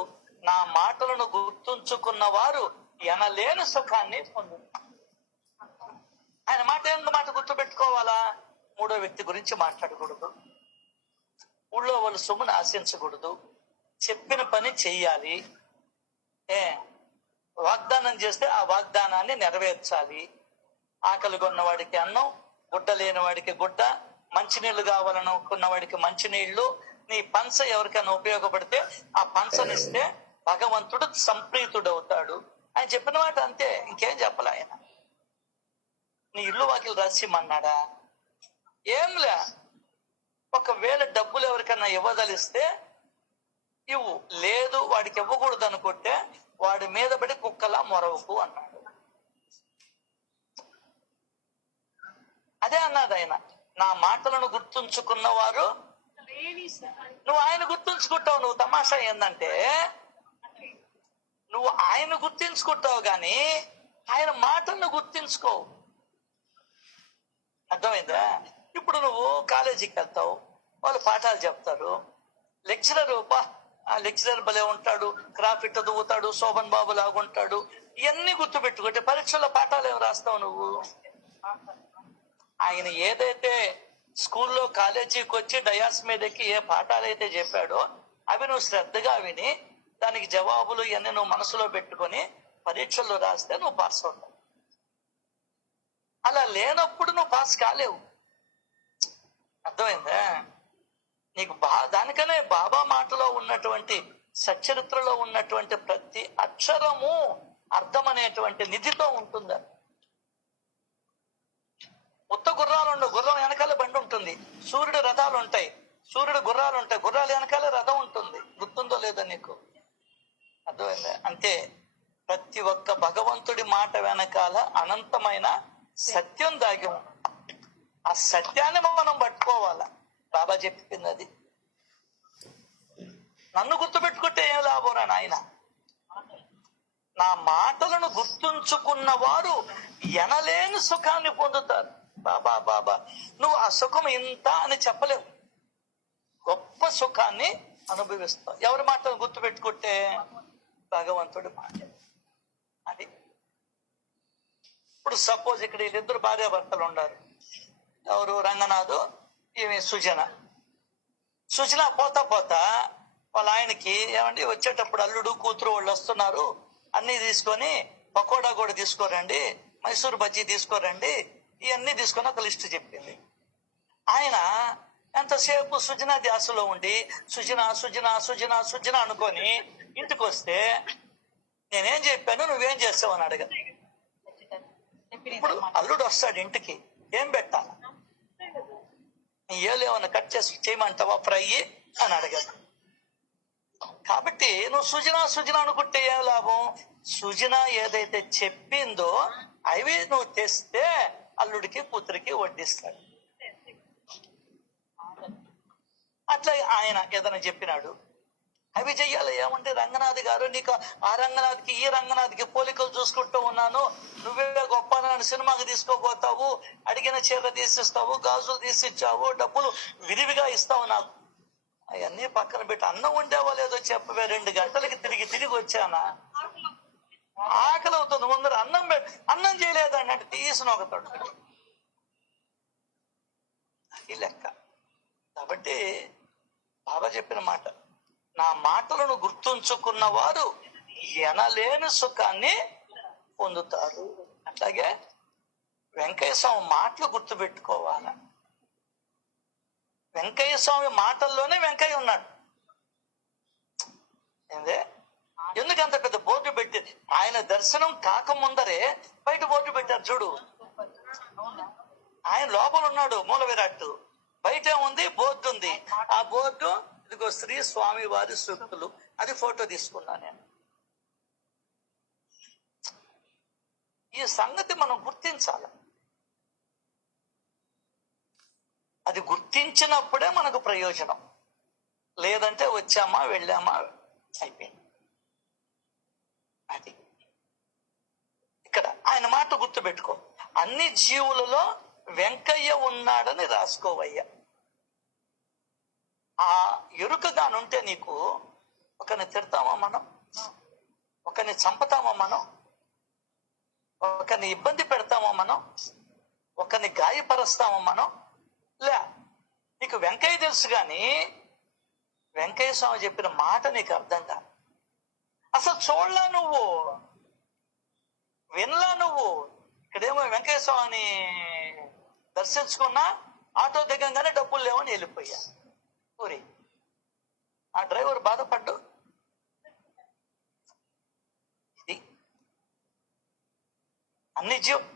నా మాటలను గుర్తుంచుకున్న వారు ఎనలేని సుఖాన్ని పొందుతారు. ఆయన మాట గుర్తుపెట్టుకోవాలా? 3వ వ్యక్తి గురించి మాట్లాడకూడదు, ఊళ్ళో వాళ్ళు సొమ్మును ఆశించకూడదు, చెప్పిన పని చెయ్యాలి, వాగ్దానం చేస్తే ఆ వాగ్దానాన్ని నెరవేర్చాలి. ఆకలి కొన్నవాడికి అన్నం, గుడ్డ లేని వాడికి గుడ్డ, మంచినీళ్లు కావాలనుకున్న వాడికి మంచినీళ్లు. నీ పంచ ఎవరికైనా ఉపయోగపడితే ఆ పంచనిస్తే భగవంతుడు సంప్రీతుడవుతాడు. ఆయన చెప్పిన మాట అంతే, ఇంకేం చెప్పలే ఆయన. నీ ఇల్లు వాకిలు రాసిమన్నాడా? ఏంలే. ఒకవేళ డబ్బులు ఎవరికైనా ఇవ్వదలిస్తే ఇవ్వు, లేదు వాడికి ఇవ్వకూడదు అనుకుంటే వాడి మీద పడి కుక్కలా మొరవకు అన్నాడు. అదే అన్నాడు ఆయన. నా మాటలను గుర్తుంచుకున్న వారు, నువ్వు ఆయన గుర్తుంచుకుంటావు. నువ్వు తమాషా ఏందంటే నువ్వు ఆయన గుర్తించుకుంటావు గాని ఆయన మాటలను గుర్తించుకోవు. అర్థమైందా? ఇప్పుడు నువ్వు కాలేజీకి వెళ్తావు, వాళ్ళు పాఠాలు చెప్తారు. లెక్చరర్ భలే ఉంటాడు, క్రాఫిట్ దువ్వుతాడు, శోభన్ బాబు లాగుంటాడు. ఇవన్నీ గుర్తుపెట్టుకుంటే పరీక్షల్లో పాఠాలు ఏమి రాస్తావు నువ్వు? ఆయన ఏదైతే స్కూల్లో కాలేజీకి వచ్చి డయాస్ మీదకి ఏ పాఠాలు అయితే చెప్పాడో అవి నువ్వు శ్రద్ధగా విని దానికి జవాబులు ఇవన్నీ నువ్వు మనసులో పెట్టుకొని పరీక్షల్లో రాస్తే నువ్వు పాస్ అవుతావు. అలా లేనప్పుడు నువ్వు పాస్ కాలేవు. అర్థమైందా? నీకు దానికనే బాబా మాటలో ఉన్నటువంటి, సచ్చరిత్రలో ఉన్నటువంటి ప్రతి అక్షరము అర్థం అనేటువంటి నిధితో ఉంటుందా? ఉత్త గుర్రాలు ఉండవు, గుర్రం వెనకాల బండి ఉంటుంది. సూర్యుడు రథాలు ఉంటాయి, సూర్యుడు గుర్రాలు ఉంటాయి, గుర్రాలు వెనకాల రథం ఉంటుంది. గుర్తుందో లేదో నీకు? అర్థమైందా? అంతే. ప్రతి ఒక్క భగవంతుడి మాట వెనకాల అనంతమైన సత్యం దాగి ఉంది. ఆ సత్యాన్ని మనం పట్టుకోవాలా. బాబా చెప్పింది అది. నన్ను గుర్తుపెట్టుకుంటే ఏం లాభంరా నాయన? నా మాటలను గుర్తుంచుకున్న వారు ఎనలేని సుఖాన్ని పొందుతారు. బాబా నువ్వు ఆ సుఖం ఇంత అని చెప్పలేవు. గొప్ప సుఖాన్ని అనుభవిస్తావు. ఎవరి మాటలు గుర్తు పెట్టుకుంటే భగవంతుడి మాట. అది ఇప్పుడు సపోజ్ ఇక్కడ వీళ్ళిద్దరు భార్యాభర్తలు ఉన్నారు. ఎవరు? రంగనాథు, ఈమె సుజన. సుజన పోతా పోతా వాళ్ళ ఆయనకి, ఏమండి వచ్చేటప్పుడు అల్లుడు కూతురు వాళ్ళు వస్తున్నారు, అన్ని తీసుకొని పకోడా కూడా తీసుకోరండి, మైసూర్ బజ్జీ తీసుకోరండి, ఇవన్నీ తీసుకొని ఒక లిస్టు చెప్పింది. ఆయన ఎంతసేపు సుజన ధ్యాసలో ఉండి సుజన సుజన సుజన సుజన అనుకొని ఇంటికి వస్తే నేనేం చెప్పాను, నువ్వేం చేస్తావు అని అడగ. ఇప్పుడు అల్లుడు వస్తాడు ఇంటికి, ఏం పెట్టాలి? నీ ఏళ్ళు ఏమన్నా కట్ చేసి చేయమంటావా ఫ్రై అని అడగదు. కాబట్టి నువ్వు సుజన సుజన అనుకుంటే ఏం లాభం? సుజన ఏదైతే చెప్పిందో అవి నువ్వు తెస్తే అల్లుడికి కూతురికి వడ్డిస్తాడు. అట్లా ఆయన ఏదైనా చెప్పినాడు, అవి చెయ్యాలి. ఏమంటే రంగనాథ్ గారు, నీకు ఆ రంగనాథ్కి ఈ రంగనాథ్కి పోలికలు చూసుకుంటూ ఉన్నాను, నువ్వే గొప్ప నన్ను సినిమాకి తీసుకోపోతావు, అడిగిన చీర తీసిస్తావు, గాజులు తీసిచ్చావు, డబ్బులు విరివిగా ఇస్తావు నాకు. అవన్నీ పక్కన పెట్టి అన్నం వండేవా లేదో చెప్పవే. 2 గంటలకి తిరిగి వచ్చానా, ఆకలి అవుతుంది, ముందర అన్నం చేయలేదండి అంటే తీసిన ఒక తొట్టు. అది లెక్క. కాబట్టి బాబా చెప్పిన మాట, నా మాటలను గుర్తుంచుకున్న వారు ఎనలేని సుఖాన్ని పొందుతారు. అట్లాగే వెంకయ్య స్వామి మాటలు గుర్తుపెట్టుకోవాలి. వెంకయ్య స్వామి మాటల్లోనే వెంకయ్య ఉన్నాడు. ఏందే ఎందుకంత పెద్ద బోర్డు పెట్టి, ఆయన దర్శనం కాకముందరే బయట బోర్డు పెట్టారు చూడు. ఆయన లోపల ఉన్నాడు మూల విరాట్, బయట ఉంది బోర్డు ఉంది. ఆ బోర్డు ఇదిగో శ్రీ స్వామి వారి సూక్తులు, అది ఫోటో తీసుకున్నా నేను. ఈ సంగతి మనం గుర్తించాలి. అది గుర్తించినప్పుడే మనకు ప్రయోజనం, లేదంటే వచ్చామా వెళ్ళామా అయిపోయింది. అది ఇక్కడ ఆయన మాట గుర్తుపెట్టుకో, అన్ని జీవులలో వెంకయ్య ఉన్నాడని రాసుకోవయ్యా. ఆ ఎరుకగానుంటే నీకు ఒకరిని తిడతామా మనం, ఒకరిని చంపుతామా మనం, ఒకరిని ఇబ్బంది పెడతామా మనం, ఒకరిని గాయపరుస్తామా మనం? లే, నీకు వెంకయ్య తెలుసు కానీ వెంకయ్య స్వామి చెప్పిన మాట నీకు అర్థం కాదు. అసలు చూడలా నువ్వు, వినలా నువ్వు. ఇక్కడేమో వెంకయ్య స్వామిని దర్శించుకున్నా, ఆటో దిగంగానే డబ్బులు లేవని వెళ్ళిపోయా. ఊరి ఆ డ్రైవర్ బాధపడ్డు. ఇది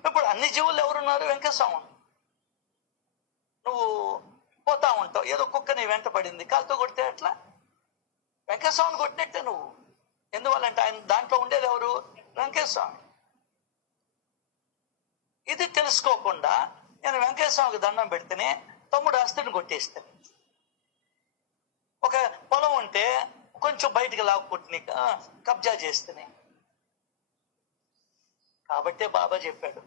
ఇప్పుడు అన్ని జీవులు ఎవరున్నారు? వెంకయ్య స్వామి. నువ్వు పోతా ఉంటావు, ఏదో కుక్క నీ వెంట పడింది, కాలుతో కొడితే ఎట్లా? వెంకయ్య స్వామిని కొట్టినట్టే నువ్వు. ఎందువల్లంటే ఆయన దాంట్లో ఉండేది ఎవరు? వెంకయ్య స్వామి. ఇది తెలుసుకోకుండా నేను వెంకయ్య స్వామికి దండం పెడితేనే తమ్ముడు ఆస్తిని కొట్టేస్తాను. ఒక పొలం ఉంటే కొంచెం బయటికి లాక్కుని కబ్జా చేస్తేనే. కాబట్టే బాబా చెప్పాడు,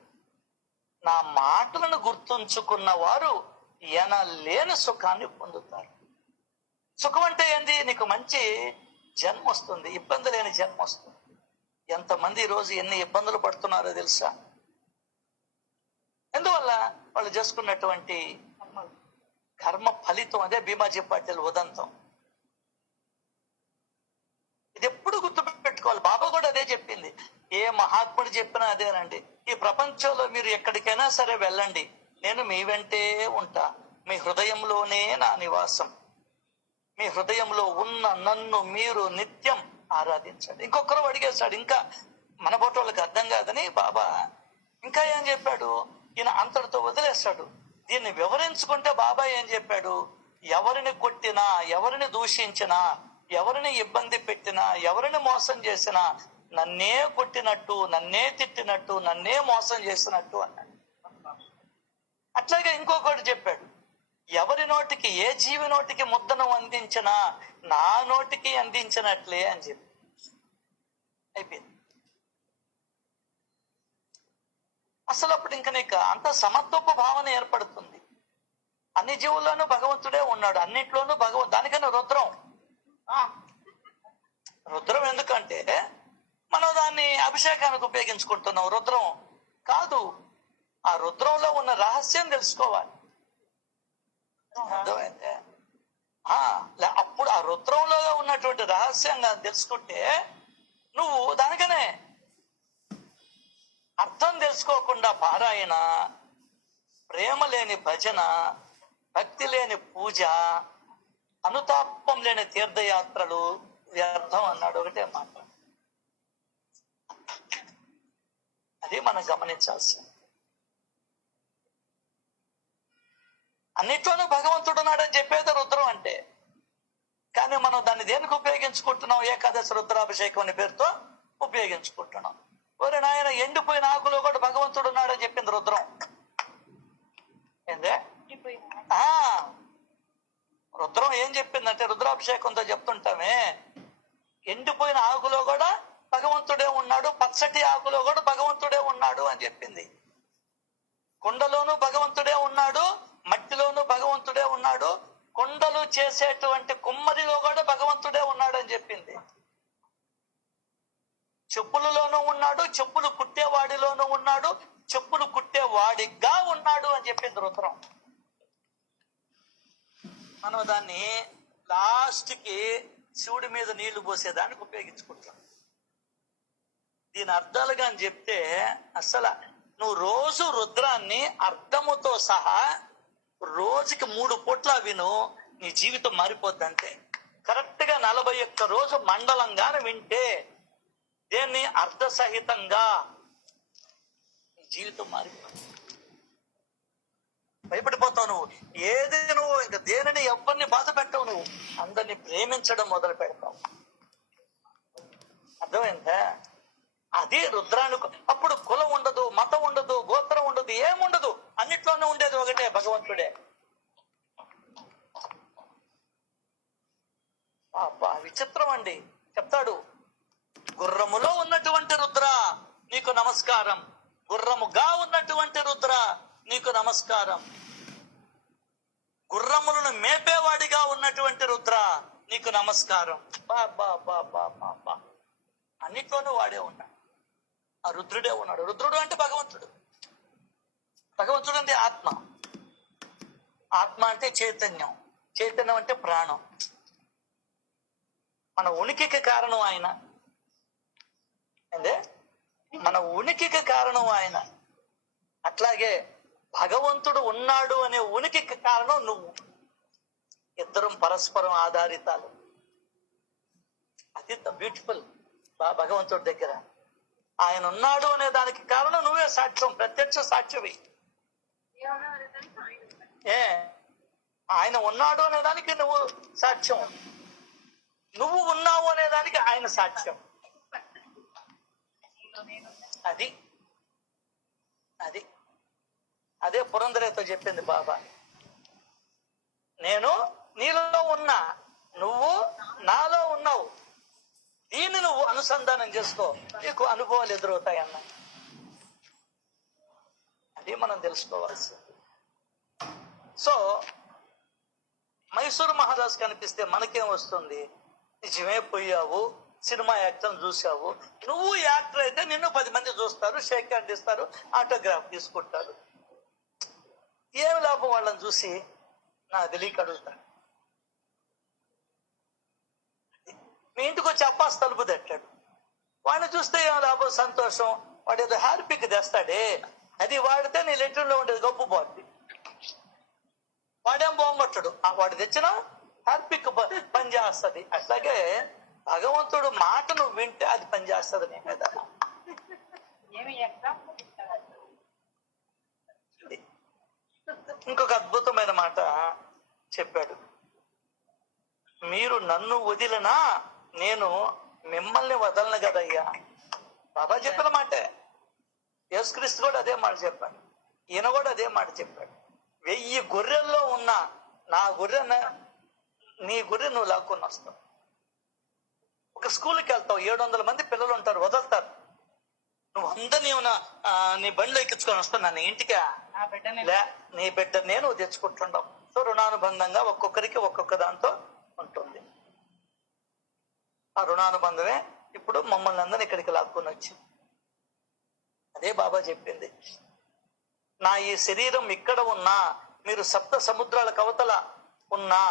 నా మాటలను గుర్తుంచుకున్న వారు ఎనలేని సుఖాన్ని పొందుతారు. సుఖం అంటే ఏంది? నీకు మంచి జన్మ వస్తుంది, ఇబ్బంది లేని జన్మ వస్తుంది. ఎంతమంది ఈరోజు ఎన్ని ఇబ్బందులు పడుతున్నారో తెలుసా? ఎందువల్ల? వాళ్ళు చేసుకున్నటువంటి కర్మ ఫలితం. అదే భీమాజీ పాటిల్ ఉదంతం. ఇది ఎప్పుడు గుర్తుపెట్టుకోవాలి. బాబా కూడా అదే చెప్పింది, ఏ మహాత్ముడు చెప్పినా అదేనండి. ఈ ప్రపంచంలో మీరు ఎక్కడికైనా సరే వెళ్ళండి, నేను మీ వెంటే ఉంటా, మీ హృదయంలోనే నా నివాసం, మీ హృదయంలో ఉన్న నన్ను మీరు నిత్యం ఆరాధించండి. ఇంకొకరు అడిగేశాడు, ఇంకా మన బోటోళ్ళకి అర్థం కాదని బాబా ఇంకా ఏం చెప్పాడు? ఈయన అంతటితో వదిలేస్తాడు. దీన్ని వివరించుకుంటే బాబా ఏం చెప్పాడు? ఎవరిని కొట్టినా, ఎవరిని దూషించినా, ఎవరిని ఇబ్బంది పెట్టినా, ఎవరిని మోసం చేసినా నన్నే కొట్టినట్టు, నన్నే తిట్టినట్టు, నన్నే మోసం చేసినట్టు అన్నాడు. అట్లాగే ఇంకొకటి చెప్పాడు, ఎవరి నోటికి, ఏ జీవి నోటికి ముద్దను అందించినా నా నోటికి అందించినట్లే అని చెప్పి అయిపోయింది. అసలు అప్పుడు ఇంకా నీకు అంత సమత్వపు భావన ఏర్పడుతుంది. అన్ని జీవుల్లోనూ భగవంతుడే ఉన్నాడు, అన్నింటిలోనూ దానికన్నా రుద్రం రుద్రం ఎందుకంటే మనం దాన్ని అభిషేకానికి ఉపయోగించుకుంటున్నాం. రుద్రం కాదు, ఆ రుద్రంలో ఉన్న రహస్యం తెలుసుకోవాలి. అర్థమైందే? అప్పుడు ఆ రుద్రంలో ఉన్నటువంటి రహస్యంగా తెలుసుకుంటే నువ్వు దానికనే అర్థం తెలుసుకోకుండా పారాయణ, ప్రేమ లేని భజన, భక్తి లేని పూజ, అనుతాపం లేని తీర్థయాత్రలు వ్యర్థం అన్నాడు. ఒకటే మాట. అది మనం గమనించాల్సింది. అన్నిట్లోనూ భగవంతుడు ఉన్నాడని చెప్పేది రుద్రం అంటే. కానీ మనం దాన్ని దేనికి ఉపయోగించుకుంటున్నాం? ఏకాదశి రుద్రాభిషేకం అనే పేరుతో ఉపయోగించుకుంటున్నాం. ఒరే నాయన, ఎండిపోయిన ఆకులో కూడా భగవంతుడు ఉన్నాడని చెప్పింది రుద్రం. ఏందే? రుద్రం ఏం చెప్పిందంటే, రుద్రాభిషేకంతో చెప్తుంటామే, ఎండిపోయిన ఆకులో కూడా భగవంతుడే ఉన్నాడు, పచ్చటి ఆకులో కూడా భగవంతుడే ఉన్నాడు అని చెప్పింది. కుండలోనూ భగవంతుడే ఉన్నాడు, మట్టిలోనూ భగవంతుడే ఉన్నాడు, కుండలు చేసేటువంటి కుమ్మరిలో కూడా భగవంతుడే ఉన్నాడు అని చెప్పింది. చెప్పులలోనూ ఉన్నాడు, చెప్పులు కుట్టేవాడిలోనూ ఉన్నాడు, చెప్పులు కుట్టేవాడిగా ఉన్నాడు అని చెప్పింది రుద్రం. మనం దాన్ని లాస్ట్కి శివుడి మీద నీళ్లు పోసేదానికి ఉపయోగించుకుంటాం. దీని అర్థాలుగా అని చెప్తే అసలు నువ్వు రోజు రుద్రాన్ని అర్థముతో సహా రోజుకి 3 పూట్ల విను, నీ జీవితం మారిపోద్ది. అంతే. కరెక్ట్ గా 41 రోజు మండలంగానే వింటే, దేన్ని అర్థ సహితంగా, నీ జీవితం మారిపోతుంది. భయపడిపోతావు నువ్వు. నువ్వు ఇంకా దేనిని ఎవరిని బాధ పెట్టవు. నువ్వు అందరినీ ప్రేమించడం మొదలు పెడతావు. అర్థమైందా? అది రుద్రానికి. అప్పుడు కులం ఉండదు, మతం ఉండదు, గోత్రం ఉండదు, ఏముండదు. అన్నిట్లోనే ఉండేది ఒకటే, భగవంతుడే. విచిత్రం అండి. చెప్తాడు, గుర్రములో ఉన్నటువంటి రుద్ర నీకు నమస్కారం, గుర్రముగా ఉన్నటువంటి రుద్ర నీకు నమస్కారం, గుర్రములను మేపేవాడిగా ఉన్నటువంటి రుద్ర నీకు నమస్కారం. బా అన్నిట్లోనూ వాడే ఉన్నాడు. ఆ రుద్రుడే ఉన్నాడు. రుద్రుడు అంటే భగవంతుడు. భగవంతుడు అంటే ఆత్మ. ఆత్మ అంటే చైతన్యం. చైతన్యం అంటే ప్రాణం. మన ఉనికికి కారణం ఆయన. అంటే మన ఉనికికి కారణం ఆయన. అట్లాగే భగవంతుడు ఉన్నాడు అనే ఉనికికి కారణం నువ్వు. ఇద్దరం పరస్పరం ఆధారితాలు. అది బ్యూటిఫుల్ భగవంతుడి దగ్గర. ఆయన ఉన్నాడు అనే దానికి కారణం నువ్వే సాక్ష్యం, ప్రత్యక్ష సాక్ష్యవి. ఆయన ఉన్నాడు అనే దానికి నువ్వు సాక్ష్యం, నువ్వు ఉన్నావు అనే దానికి ఆయన సాక్ష్యం. అది అది అదే పురంధరేతో చెప్పింది బాబా. నేను నీలో ఉన్నా, నువ్వు నాలో ఉన్నావు. దీన్ని నువ్వు అనుసంధానం చేసుకో, నీకు అనుభవాలు ఎదురవుతాయన్న. అది మనం తెలుసుకోవాల్సింది. సో మైసూరు మహారాజు కనిపిస్తే మనకేం వస్తుంది? నిజమే, పోయావు, సినిమా యాక్టర్ చూసావు. నువ్వు యాక్టర్ అయితే నిన్ను 10 మంది చూస్తారు, షేక్ హ్యాండ్ ఇస్తారు, ఆటోగ్రాఫ్ తీసుకుంటారు. ఏమి లాభం వాళ్ళని చూసి? నా తెలియక అడుగుతాను. మీ ఇంటికి వచ్చి అబ్బాస్ తలుపు తట్టాడు, వాడిని చూస్తే ఏం లాభం? సంతోషం. వాడు ఏదో హ్యాపీకి తెస్తాడే, అది వాడితే నీ లెటర్లో ఉండేది గొప్ప బాగుంది. వాడేం బాగుంటాడు, వాడు తెచ్చిన హ్యాపీకి పని చేస్తుంది. అట్లాగే భగవంతుడు మాట నువ్వు వింటే అది పని చేస్తుంది నీ మీద. ఇంకొక అద్భుతమైన మాట చెప్పాడు. మీరు నన్ను వదిలినా నేను మిమ్మల్ని వదలను కదయ్యా. బాబా చెప్పిన మాటే. యేసుక్రీస్తు కూడా అదే మాట చెప్పాడు. ఈయన కూడా అదే మాట చెప్పాడు. 1000 గొర్రెల్లో ఉన్న నా గొర్రె, నీ గొర్రె నువ్వు లాక్కొని వస్తావు. ఒక స్కూల్కి వెళ్తావు, 700 మంది పిల్లలు ఉంటారు, వదులుతారు. నువ్వు అందరినీ నీ బండిలో ఎక్కించుకొని వస్తావు. నన్ను ఇంటికి లే, నీ బిడ్డ నేను తెచ్చుకుంటుండవు. సో రుణానుబంధంగా ఒక్కొక్కరికి ఒక్కొక్క దాంతో ఉంటుంది. ఆ రుణానుబంధమే ఇప్పుడు మమ్మల్ని అందరినీ ఇక్కడికి లాక్కొని వచ్చింది. అదే బాబా చెప్పింది, నా ఈ శరీరం ఇక్కడ ఉన్నా, మీరు సప్త సముద్రాల కవతల ఉన్నా,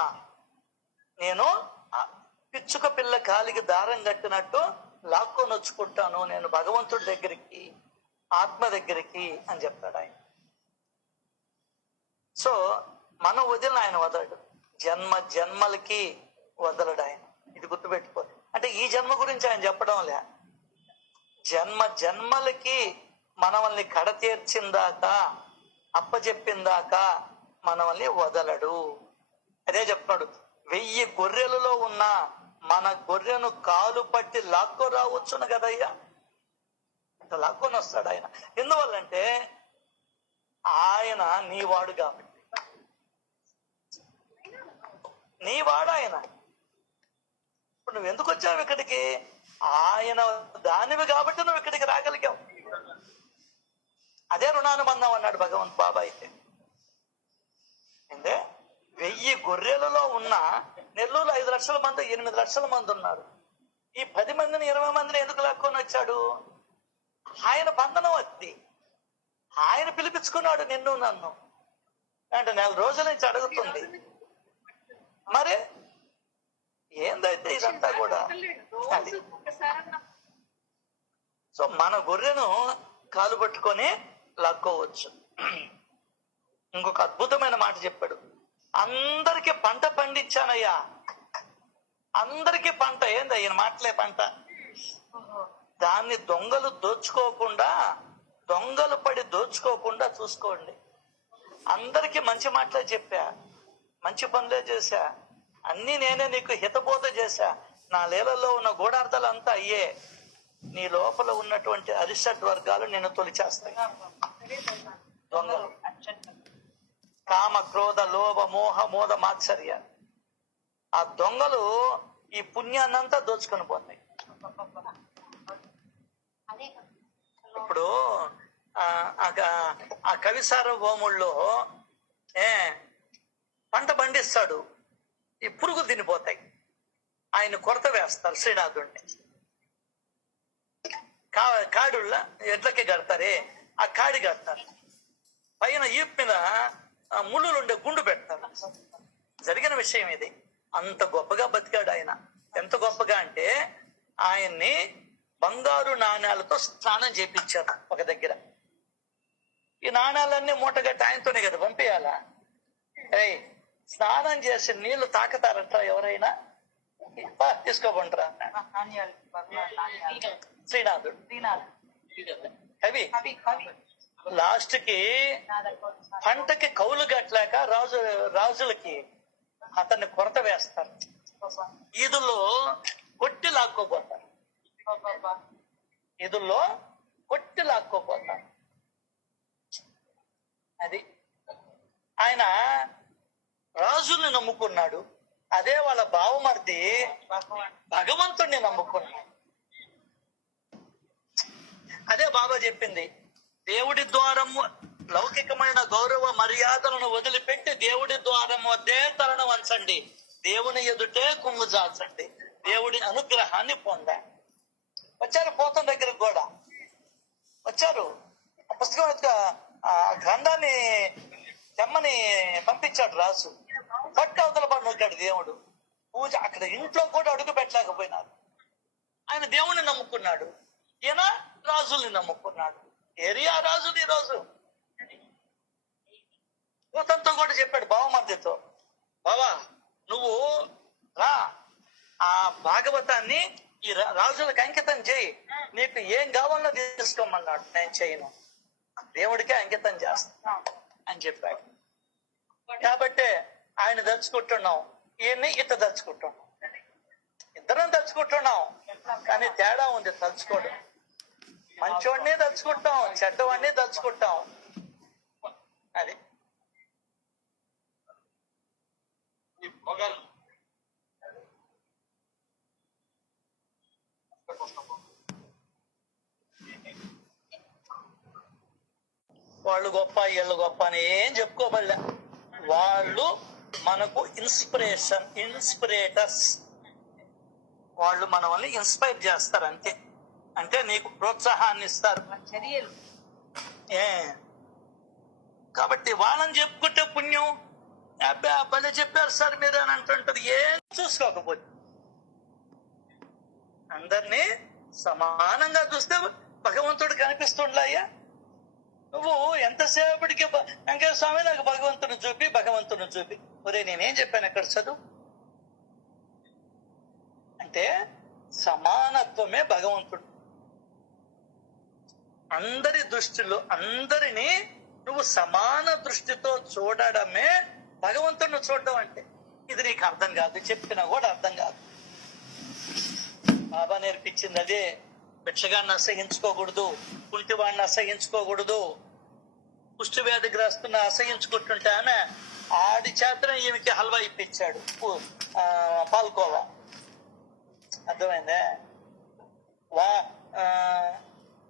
నేను పిచ్చుక పిల్ల కాలికి దారం కట్టినట్టు లాక్కొని వచ్చుకుంటాను నేను భగవంతుడి దగ్గరికి, ఆత్మ దగ్గరికి అని చెప్తాడు ఆయన. సో మనం వదిలిన ఆయన వదలడు, జన్మ జన్మలకి వదలడు ఆయన. ఇది గుర్తుపెట్టుకో. అంటే ఈ జన్మ గురించి ఆయన చెప్పడం లే, జన్మ జన్మలకి మనల్ని కడతీర్చిందాకా, అప్పచెప్పిందాకా మనల్ని వదలడు. అదే చెప్తున్నాడు, 1000 గొర్రెలలో ఉన్న మన గొర్రెను కాలు పట్టి లాక్కో రావచ్చును కదయ్యా, లాక్కొని వస్తాడు ఆయన. ఎందువల్లంటే ఆయన నీవాడు కాబట్టి, నీవాడు ఆయన. ఇప్పుడు నువ్వు ఎందుకు వచ్చావు ఇక్కడికి? ఆయన దానివి కాబట్టి నువ్వు ఇక్కడికి రాగలిగావు. అదే రుణానుబంధం అన్నాడు భగవంత్ బాబా. అయితే అంటే 1000 గొర్రెలలో ఉన్న నెల్లూరులో 5 లక్షల మంది, 8 లక్షల మంది ఉన్నారు. ఈ 10 మందిని 20 మందిని ఎందుకు లాక్కొని వచ్చాడు? ఆయన బంధనం అది. ఆయన పిలిపించుకున్నాడు నిన్ను నన్ను. అంటే 4 రోజుల నుంచి అడుగుతుంది. మరి ఏందైతే ఇదంతా కూడా అది. సో మన గొర్రెను కాలు పట్టుకొని లాక్కోవచ్చు. ఇంకొక అద్భుతమైన మాట చెప్పాడు, అందరికి పంట పండించానయ్యా. అందరికి పంట ఏంది ఆయన మాటలే పంట. దాన్ని దొంగలు దోచుకోకుండా, దొంగలు పడి దోచుకోకుండా చూసుకోండి. అందరికి మంచి మాటలే చెప్పా, మంచి పనులే చేశా, అన్ని నేనే నీకు హితబోధ చేశా. నా లీలలో ఉన్న గూఢార్థాలు అంతా అయ్యే. నీ లోపల ఉన్నటువంటి అరిషడ్ వర్గాలు నిన్ను తొలిచేస్తాయి. దొంగలు కామ క్రోధ లోభ మోహ మోద మాత్సర్య, ఆ దొంగలు ఈ పుణ్యాన్నంతా దోచుకొని పోతాయి. ఇప్పుడు ఆ కవి సార్వభౌముల్లో పంట పండిస్తాడు, ఈ పురుగులు తినిపోతాయి. ఆయన కొరత వేస్తారు శ్రీనాథుడిని. కాడుళ్ళ ఎడ్లకి కడతారే, ఆ కాడి కడతారు, పైన ఈపు మీద ముళ్ళులుండే గుండు పెడతారు. జరిగిన విషయం ఇది. అంత గొప్పగా బతికాడు ఆయన. ఎంత గొప్పగా అంటే ఆయన్ని బంగారు నాణ్యాలతో స్నానం చేపించారు ఒక దగ్గర. ఈ నాణ్యాలన్నీ మూటగట్టి ఆయనతోనే కదా పంపించాలా. స్నానం చేసి నీళ్లు తాకుతారంట ఎవరైనా, తీసుకోకుండా శ్రీనాథుడు కవి లాస్ట్ కి పంటకి కౌలు గట్లేక రాజులకి అతన్ని కొరత వేస్తారు. ఈదుల్లో కొట్టి లాక్కోపోతారు, ఈదుల్లో కొట్టి లాక్కోపోతారు. అది ఆయన రాజుల్ని నమ్ముకున్నాడు. అదే వాళ్ళ బావమర్ది భగవంతుణ్ణి నమ్ముకున్నాడు. అదే బాబా చెప్పింది, దేవుడి ద్వారము లౌకికమైన గౌరవ మర్యాదలను వదిలిపెట్టి దేవుడి ద్వారం వద్దే తలను వంచండి, దేవుని ఎదుటే కుంగు జాల్చండి, దేవుడి అనుగ్రహాన్ని పొందండి. వచ్చారు పోతం దగ్గరకు కూడా వచ్చారు. ఆ పుస్తకం యొక్క ఆ గ్రంథాన్ని తెమ్మని పంపించాడు రాజు. పట్టు అవతల పడి నొక్కాడు దేవుడు. పూజ అక్కడ ఇంట్లో కూడా అడుగు పెట్టలేకపోయినారు. ఆయన దేవుణ్ణి నమ్ముకున్నాడు, ఈయన రాజుల్ని నమ్ముకున్నాడు. ఏరియా రాజులు ఈ రోజు పూతంతో కూడా చెప్పాడు బావమర్దితో, బావా నువ్వు రా, ఆ భాగవతాన్ని ఈ రాజులకు అంకితం చేయి, నీకు ఏం కావాలో తీసుకోమన్నాడు. నేను చేయను, దేవుడికే అంకితం చేస్తా అని చెప్పాడు. కాబట్టి ఆయన దలుచుకుంటున్నాం, ఈయన్ని ఇట్ట దలుచుకుంటున్నాం, ఇద్దరం దలుచుకుంటున్నాం. కానీ తేడా ఉంది తలుచుకోవడం. మంచోడిని దలుచుకుంటాం, చెడ్డవాడిని దలుచుకుంటాం. అది వాళ్ళు గొప్ప వీళ్ళు గొప్ప అని ఏం చెప్పుకోబడలే. వాళ్ళు మనకు ఇన్స్పిరేటర్స్. వాళ్ళు మనల్ని ఇన్స్పైర్ చేస్తారు అంతే. అంటే నీకు ప్రోత్సాహాన్ని ఇస్తారు చర్యలు. ఏ కాబట్టి వాళ్ళని చెప్పుకుంటే పుణ్యం. అబ్బా భలే చెప్పారు సార్ మీరు అని అంటుంటది. ఏం చూసుకోకపోతే అందరినీ సమానంగా చూస్తే భగవంతుడు కనిపిస్తుండయ్యా. నువ్వు ఎంతసేపటికి వెంకయ్య స్వామి నాకు భగవంతుని చూపి ఒరే నేనేం చెప్పాను ఎక్కడ చదువు అంటే సమానత్వమే భగవంతుడు. అందరి దృష్టిలో అందరినీ నువ్వు సమాన దృష్టితో చూడడమే భగవంతుడిని చూడడం అంటే. ఇది నీకు అర్థం కాదు, చెప్పినా కూడా అర్థం కాదు. బాబా నేర్పించింది అదే. భిక్షగాన్ని అసహించుకోకూడదు, కుంటివాడిని అసహించుకోకూడదు. కుష్టి వ్యాధిగ్రస్తున్న అసహించుకుంటుంటే ఆమె ఆడి చేతనే ఈమెకి హల్వా ఇప్పించాడు, పాల్కోవా. అర్థమైందే?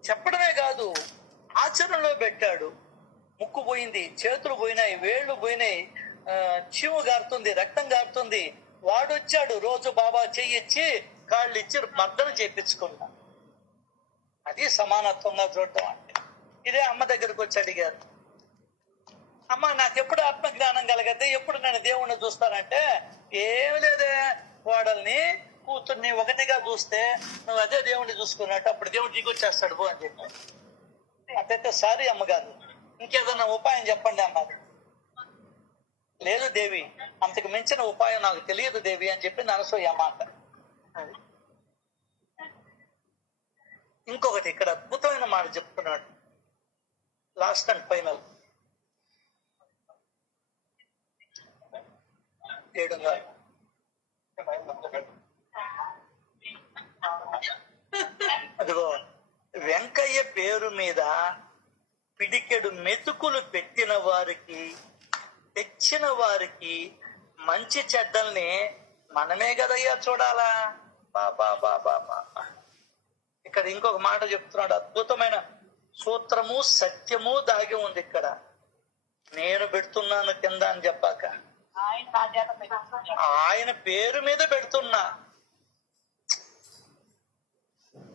చెప్పడమే కాదు ఆచరణలో పెట్టాడు. ముక్కు పోయింది, చేతులు పోయినాయి, వేళ్లు పోయినాయి, చీము గారుతుంది, రక్తం గారుతుంది. వాడొచ్చాడు రోజు బాబా చెయ్యిచ్చి కాళ్ళు ఇచ్చి మర్దన చేయించుకున్నా. అది సమానత్వంగా చూడటం అంటే. ఇదే అమ్మ దగ్గరకు వచ్చి అడిగారు, అమ్మ నాకెప్పుడు ఆత్మజ్ఞానం కలగద్దే, ఎప్పుడు నేను దేవుణ్ణి చూస్తానంటే, ఏమి లేదే కోడల్ని కూతుర్ని ఒకటిగా చూస్తే నువ్వు అదే దేవుణ్ణి చూసుకున్నట్టు అప్పుడు దేవుడు దిగొచ్చేస్తాడు పో అని చెప్పి. అట్లయితే సారీ అమ్మగారు ఇంకేదన్నా ఉపాయం చెప్పండి అన్నది. లేదు దేవి, అంతకు మించిన ఉపాయం నాకు తెలియదు దేవి అని చెప్పి అనసూయ మాట. ఇంకొకటి ఇక్కడ అద్భుతమైన మాట చెప్తున్నాడు, లాస్ట్ అండ్ ఫైనల్. 7 అదిగో వెంకయ్య పేరు మీద పిడికెడు మెతుకులు పెట్టిన వారికి, తెచ్చిన వారికి మంచి చెడ్డల్ని మనమే కదయ్యా చూడాలా. బాబా బాబా బాబా ఇక్కడ ఇంకొక మాట చెప్తున్నాడు, అద్భుతమైన సూత్రము సత్యము దాగి ఉంది ఇక్కడ. నేను పెడుతున్నాను కింద అని చెప్పాక ఆయన పేరు మీద పెడుతున్నా.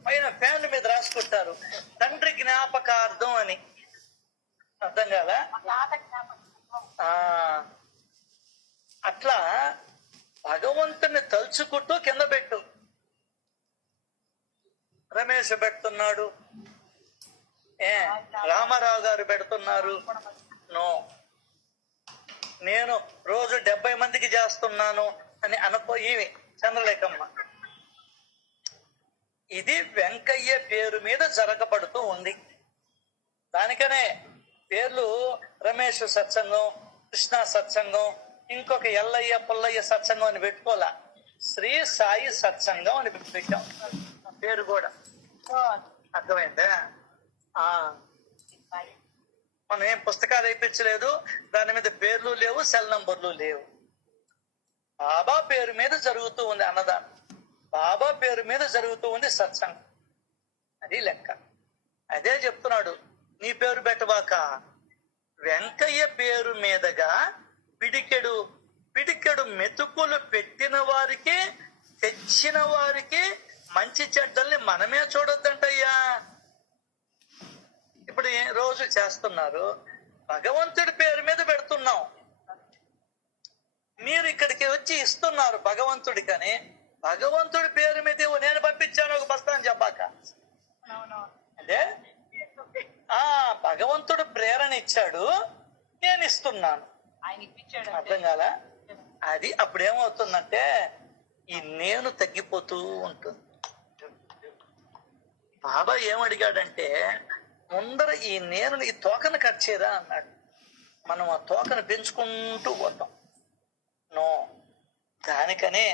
పైన ఫ్యాన్ మీద రాసుకుంటారు తండ్రి జ్ఞాపకార్థం అని. అర్థం కాదా? అట్లా భగవంతుని తలుచుకుంటూ కింద పెట్టు. రమేష్ పెడుతున్నాడు, రామారావు గారు పెడుతున్నారు, నో. నేను రోజు 70 మందికి చేస్తున్నాను అని ఇవి చంద్రలేఖమ్మ. ఇది వెంకయ్య పేరు మీద జరగబడుతూ ఉంది. దానికనే పేర్లు రమేష్ సత్సంగం, కృష్ణ సత్సంగం, ఇంకొక ఎల్లయ్య పుల్లయ్య సత్సంగం అని పెట్టుకోలే, శ్రీ సాయి సత్సంగం అని పెట్టాం పేరు కూడా. అర్థమైందా? మనం ఏం పుస్తకాలు వేయించలేదు, దాని మీద పేర్లు లేవు, సెల్ నంబర్లు లేవు. బాబా పేరు మీద జరుగుతూ ఉంది అన్నదానం, బాబా పేరు మీద జరుగుతూ ఉంది సత్సంగం. అది లెక్క. అదే చెప్తున్నాడు, నీ పేరు పెట్టవాక వెంకయ్య పేరు మీదగా పిడికెడు మెతుకులు పెట్టిన వారికి, తెచ్చిన వారికి మంచి చెడ్డల్ని మనమే చూడొద్దంటయ్యా. ఇప్పుడు రోజు చేస్తున్నారు, భగవంతుడి పేరు మీద పెడుతున్నాం. మీరు ఇక్కడికి వచ్చి ఇస్తున్నారు భగవంతుడికని, భగవంతుడి పేరు మీద నేను పంపించాను ఒక బస్తా అని చెప్పాక అదే భగవంతుడు ప్రేరణ ఇచ్చాడు, నేను ఇస్తున్నాను. అర్థం కాలా? అది అప్పుడేమవుతుందంటే ఈ నేను తగ్గిపోతూ ఉంటుంది. బాబా ఏమడిగాడంటే ముందర ఈ నేను ఈ తోకను కట్ చేయరా అన్నాడు. మనం ఆ తోకను పెంచుకుంటూ పోతాం. నో, దానికనే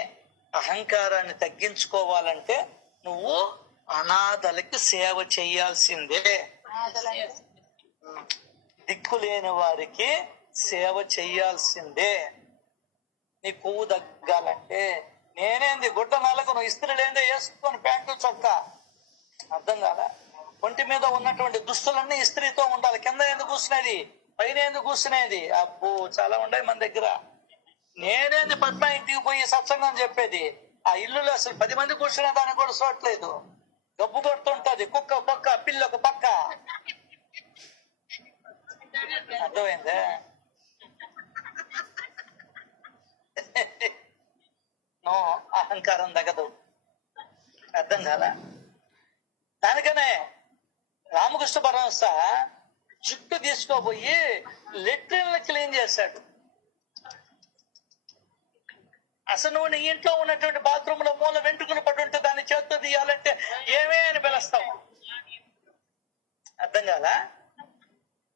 అహంకారాన్ని తగ్గించుకోవాలంటే నువ్వు అనాథలకి సేవ చెయ్యాల్సిందే. దిక్కులేని వారికి సేవ చెయ్యాల్సిందే. నీ కొవ్వు తగ్గాలంటే నేనేంది గుడ్డ నెలకు నువ్వు ఇస్త్రీ లేదే వేసుకొని ప్యాంటు చొక్కా. అర్థం కాదా? ఒంటి మీద ఉన్నటువంటి దుస్తులన్నీ ఇస్త్రీతో ఉండాలి. కింద ఎందుకు కూర్చునేది, పైన ఎందుకు కూర్చునేది? అబ్బో చాలా ఉన్నాయి మన దగ్గర. నేనేంది పద్మ ఇంటికి పోయి సత్సంగం చెప్పేది, ఆ ఇల్లులో అసలు 10 మంది కూర్చునే దానికి కూడా చూడట్లేదు. గబ్బు కొడుతుంటది, కుక్క పక్క, పిల్ల ఒక పక్క. అర్థమైందే? నో, అహంకారం తగదు. అర్థం కాల. దానికనే రామకృష్ణ పరమహంస జుట్టు తీసుకోపోయి లెట్రిన్ క్లీన్ చేశాడు. అసలు నువ్వు నీ ఇంట్లో ఉన్నటువంటి బాత్రూమ్ లో మూల వెంట్రుకలు పడి ఉంటే దాన్ని చేత్తో తీయాలంటే ఏమే అని పిలుస్తావు. అర్థం కాల.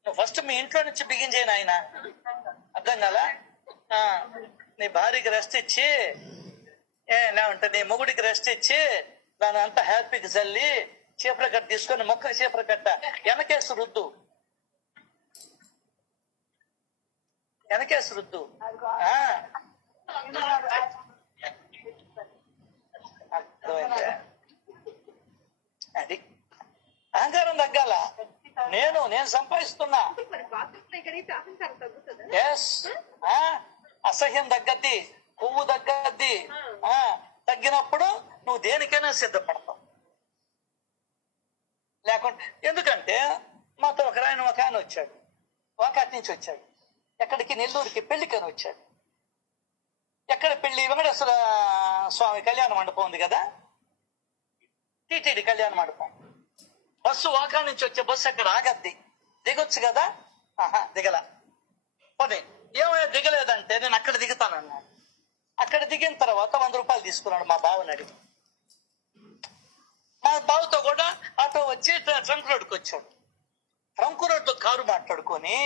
నువ్వు ఫస్ట్ మీ ఇంట్లో నుంచి బిగిన్ చేయను ఆయన. అర్థం కాల. నీ భార్యకి రెస్ట్ ఇచ్చి లేవంటే నీ మొగుడికి రెస్ట్ ఇచ్చి దాని అంతా హ్యాపీకి చల్లి చీపుర కట్ట తీసుకొని మొక్కకి చీపుర కట్ట వెనకేసి రుద్దు. వెనకేసి రుద్దు. అది అహంకారం తగ్గాల. నేను సంపాదిస్తున్నా. అసహ్యం తగ్గద్ది, పువ్వు తగ్గద్ది. తగ్గినప్పుడు నువ్వు దేనికైనా సిద్ధపడతావు. లేకుంటే ఎందుకంటే మాతో ఒక ఆయన వచ్చాడు, వాకాటి నుంచి వచ్చాడు. ఎక్కడికి? నెల్లూరుకి పెళ్లికని వచ్చాడు. ఎక్కడ పెళ్లి? వెంకటేశ్వర స్వామి కళ్యాణ మండపం ఉంది కదా, టీటీడీ కళ్యాణ మండపం. బస్సు వాకా నుంచి వచ్చే బస్సు అక్కడ ఆగద్ది, దిగొచ్చు కదా. దిగల. పోనీ ఏమైనా దిగలేదంటే నేను అక్కడ దిగుతానన్నాడు. అక్కడ దిగిన తర్వాత 100 రూపాయలు తీసుకున్నాడు మా బావని అడిగి. మా బావతో కూడా ఆటో వచ్చి ట్రంక్ రోడ్కి వచ్చాడు. ట్రంక్ రోడ్లో కారు మాట్లాడుకొని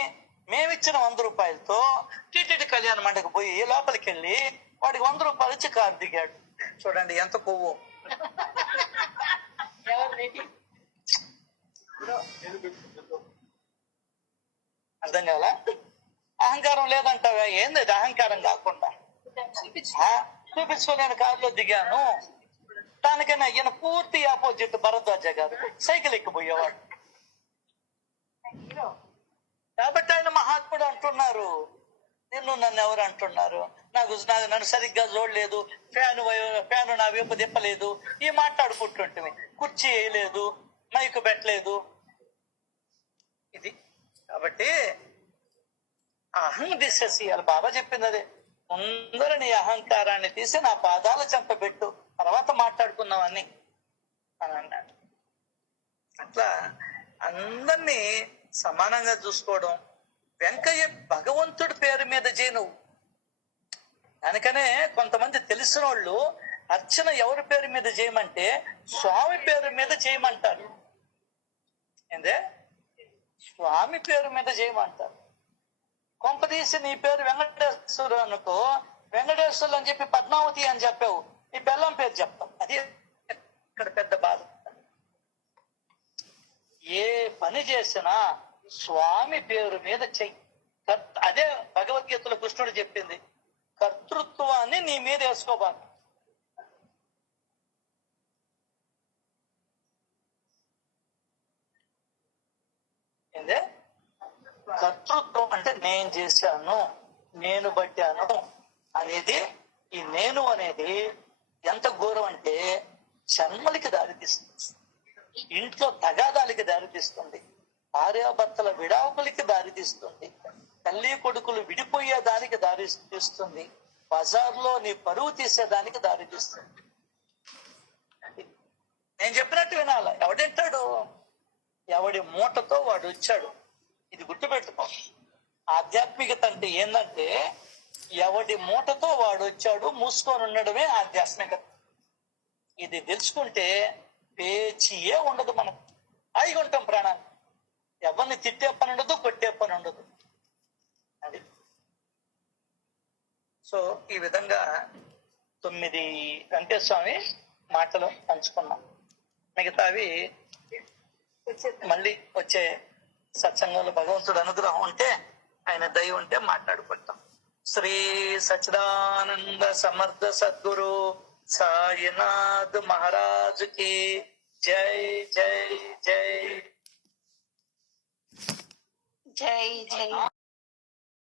మేమిచ్చిన 100 రూపాయలతో టీటీడీ కళ్యాణ మండపం పోయి లోపలికి వెళ్ళి వాడికి 100 రూపాయలు ఇచ్చి కారు దిగాడు. చూడండి ఎంత కొవ్వు. అర్థం కాల. అహంకారం లేదంటావా? ఏంది అహంకారం కాకుండా? చూపించుకోలేని కారులో దిగాను. దానికైనా ఈయన పూర్తి ఆపోజిట్ భరద్వాజ గారు సైకిల్ ఎక్కిపోయేవాడు. కాబట్టి ఆయన మహాత్ముడు అంటున్నారు. నన్ను ఎవరు అంటున్నారు? నన్ను సరిగ్గా చూడలేదు, ఫ్యాను నా వైపు తిప్పలేదు, ఈ మాట్లాడుకుంటుంటే కుర్చీ వేయలేదు, మైకు పెట్టలేదు. ఇది కాబట్టి అహం తీసేసి వాళ్ళ బాబా చెప్పింది అదే. ముందర నీ అహంకారాన్ని తీసి నా పాదాల చెంత పెట్టు, తర్వాత మాట్లాడుకుందాం అని అన్నాడు. అట్లా అందరినీ సమానంగా చూసుకోవడం. వెంకయ్య భగవంతుడి పేరు మీద చేయను. అందుకనే కొంతమంది తెలిసిన వాళ్ళు అర్చన ఎవరి పేరు మీద చేయమంటే స్వామి పేరు మీద చేయమంటారు. ఏందే? స్వామి పేరు మీద చేయమంటారు. కొంపదీసి నీ పేరు వెంకటేశ్వరు అనుకో, వెంకటేశ్వరులు అని చెప్పి పద్మావతి అని చెప్పావు, నీ బెల్లం పేరు చెప్తావు. అది ఇక్కడ పెద్ద బాధ. ఏ పని చేసినా స్వామి పేరు మీద చెయ్యి. అదే భగవద్గీతలో కృష్ణుడు చెప్పింది, కర్తృత్వాన్ని నీ మీద వేసుకోబాకు. ఏందే? కర్తృత్వం అంటే నేను చేశాను, నేను పట్టాను అనేది. ఈ నేను అనేది ఎంత ఘోరం అంటే జన్మలకి దారితీస్తుంది, ఇంట్లో తగాదాలకి దారితీస్తుంది, భార్యాభర్తల విడాకులకి దారితీస్తుంది, తల్లి కొడుకులు విడిపోయే దానికి దారితీస్తుంది, బజార్లో నీ పరువు తీసేదానికి దారితీస్తుంది. నేను చెప్పినట్టు వినాల. ఎవడంటాడు? ఎవడి మూటతో వాడు వచ్చాడు. ఇది గుర్తుపెట్టుకో. ఆధ్యాత్మికత అంటే ఏంటంటే ఎవడి మూటతో వాడు వచ్చాడు, మూసుకొని ఉండడమే ఆధ్యాత్మికత. ఇది తెలుసుకుంటే పేచీయే ఉండదు. మనం హాయిగా ఉంటాం. ప్రాణాన్ని ఎవరిని తిట్టే పని ఉండదు, కొట్టే పని ఉండదు. అది. సో ఈ విధంగా 9 వెంకటేశ్వర మాటలు పంచుకున్నాం. మిగతావి మళ్ళీ వచ్చే సత్సంగంలో భగవంతుడు అనుగ్రహం ఉంటే, ఆయన దయ ఉంటే మాట్లాడుకుంటాం. శ్రీ సచ్చిదానంద సమర్థ సద్గురు సాయినాథ్ మహారాజ్ కి జై జై జై జై జై.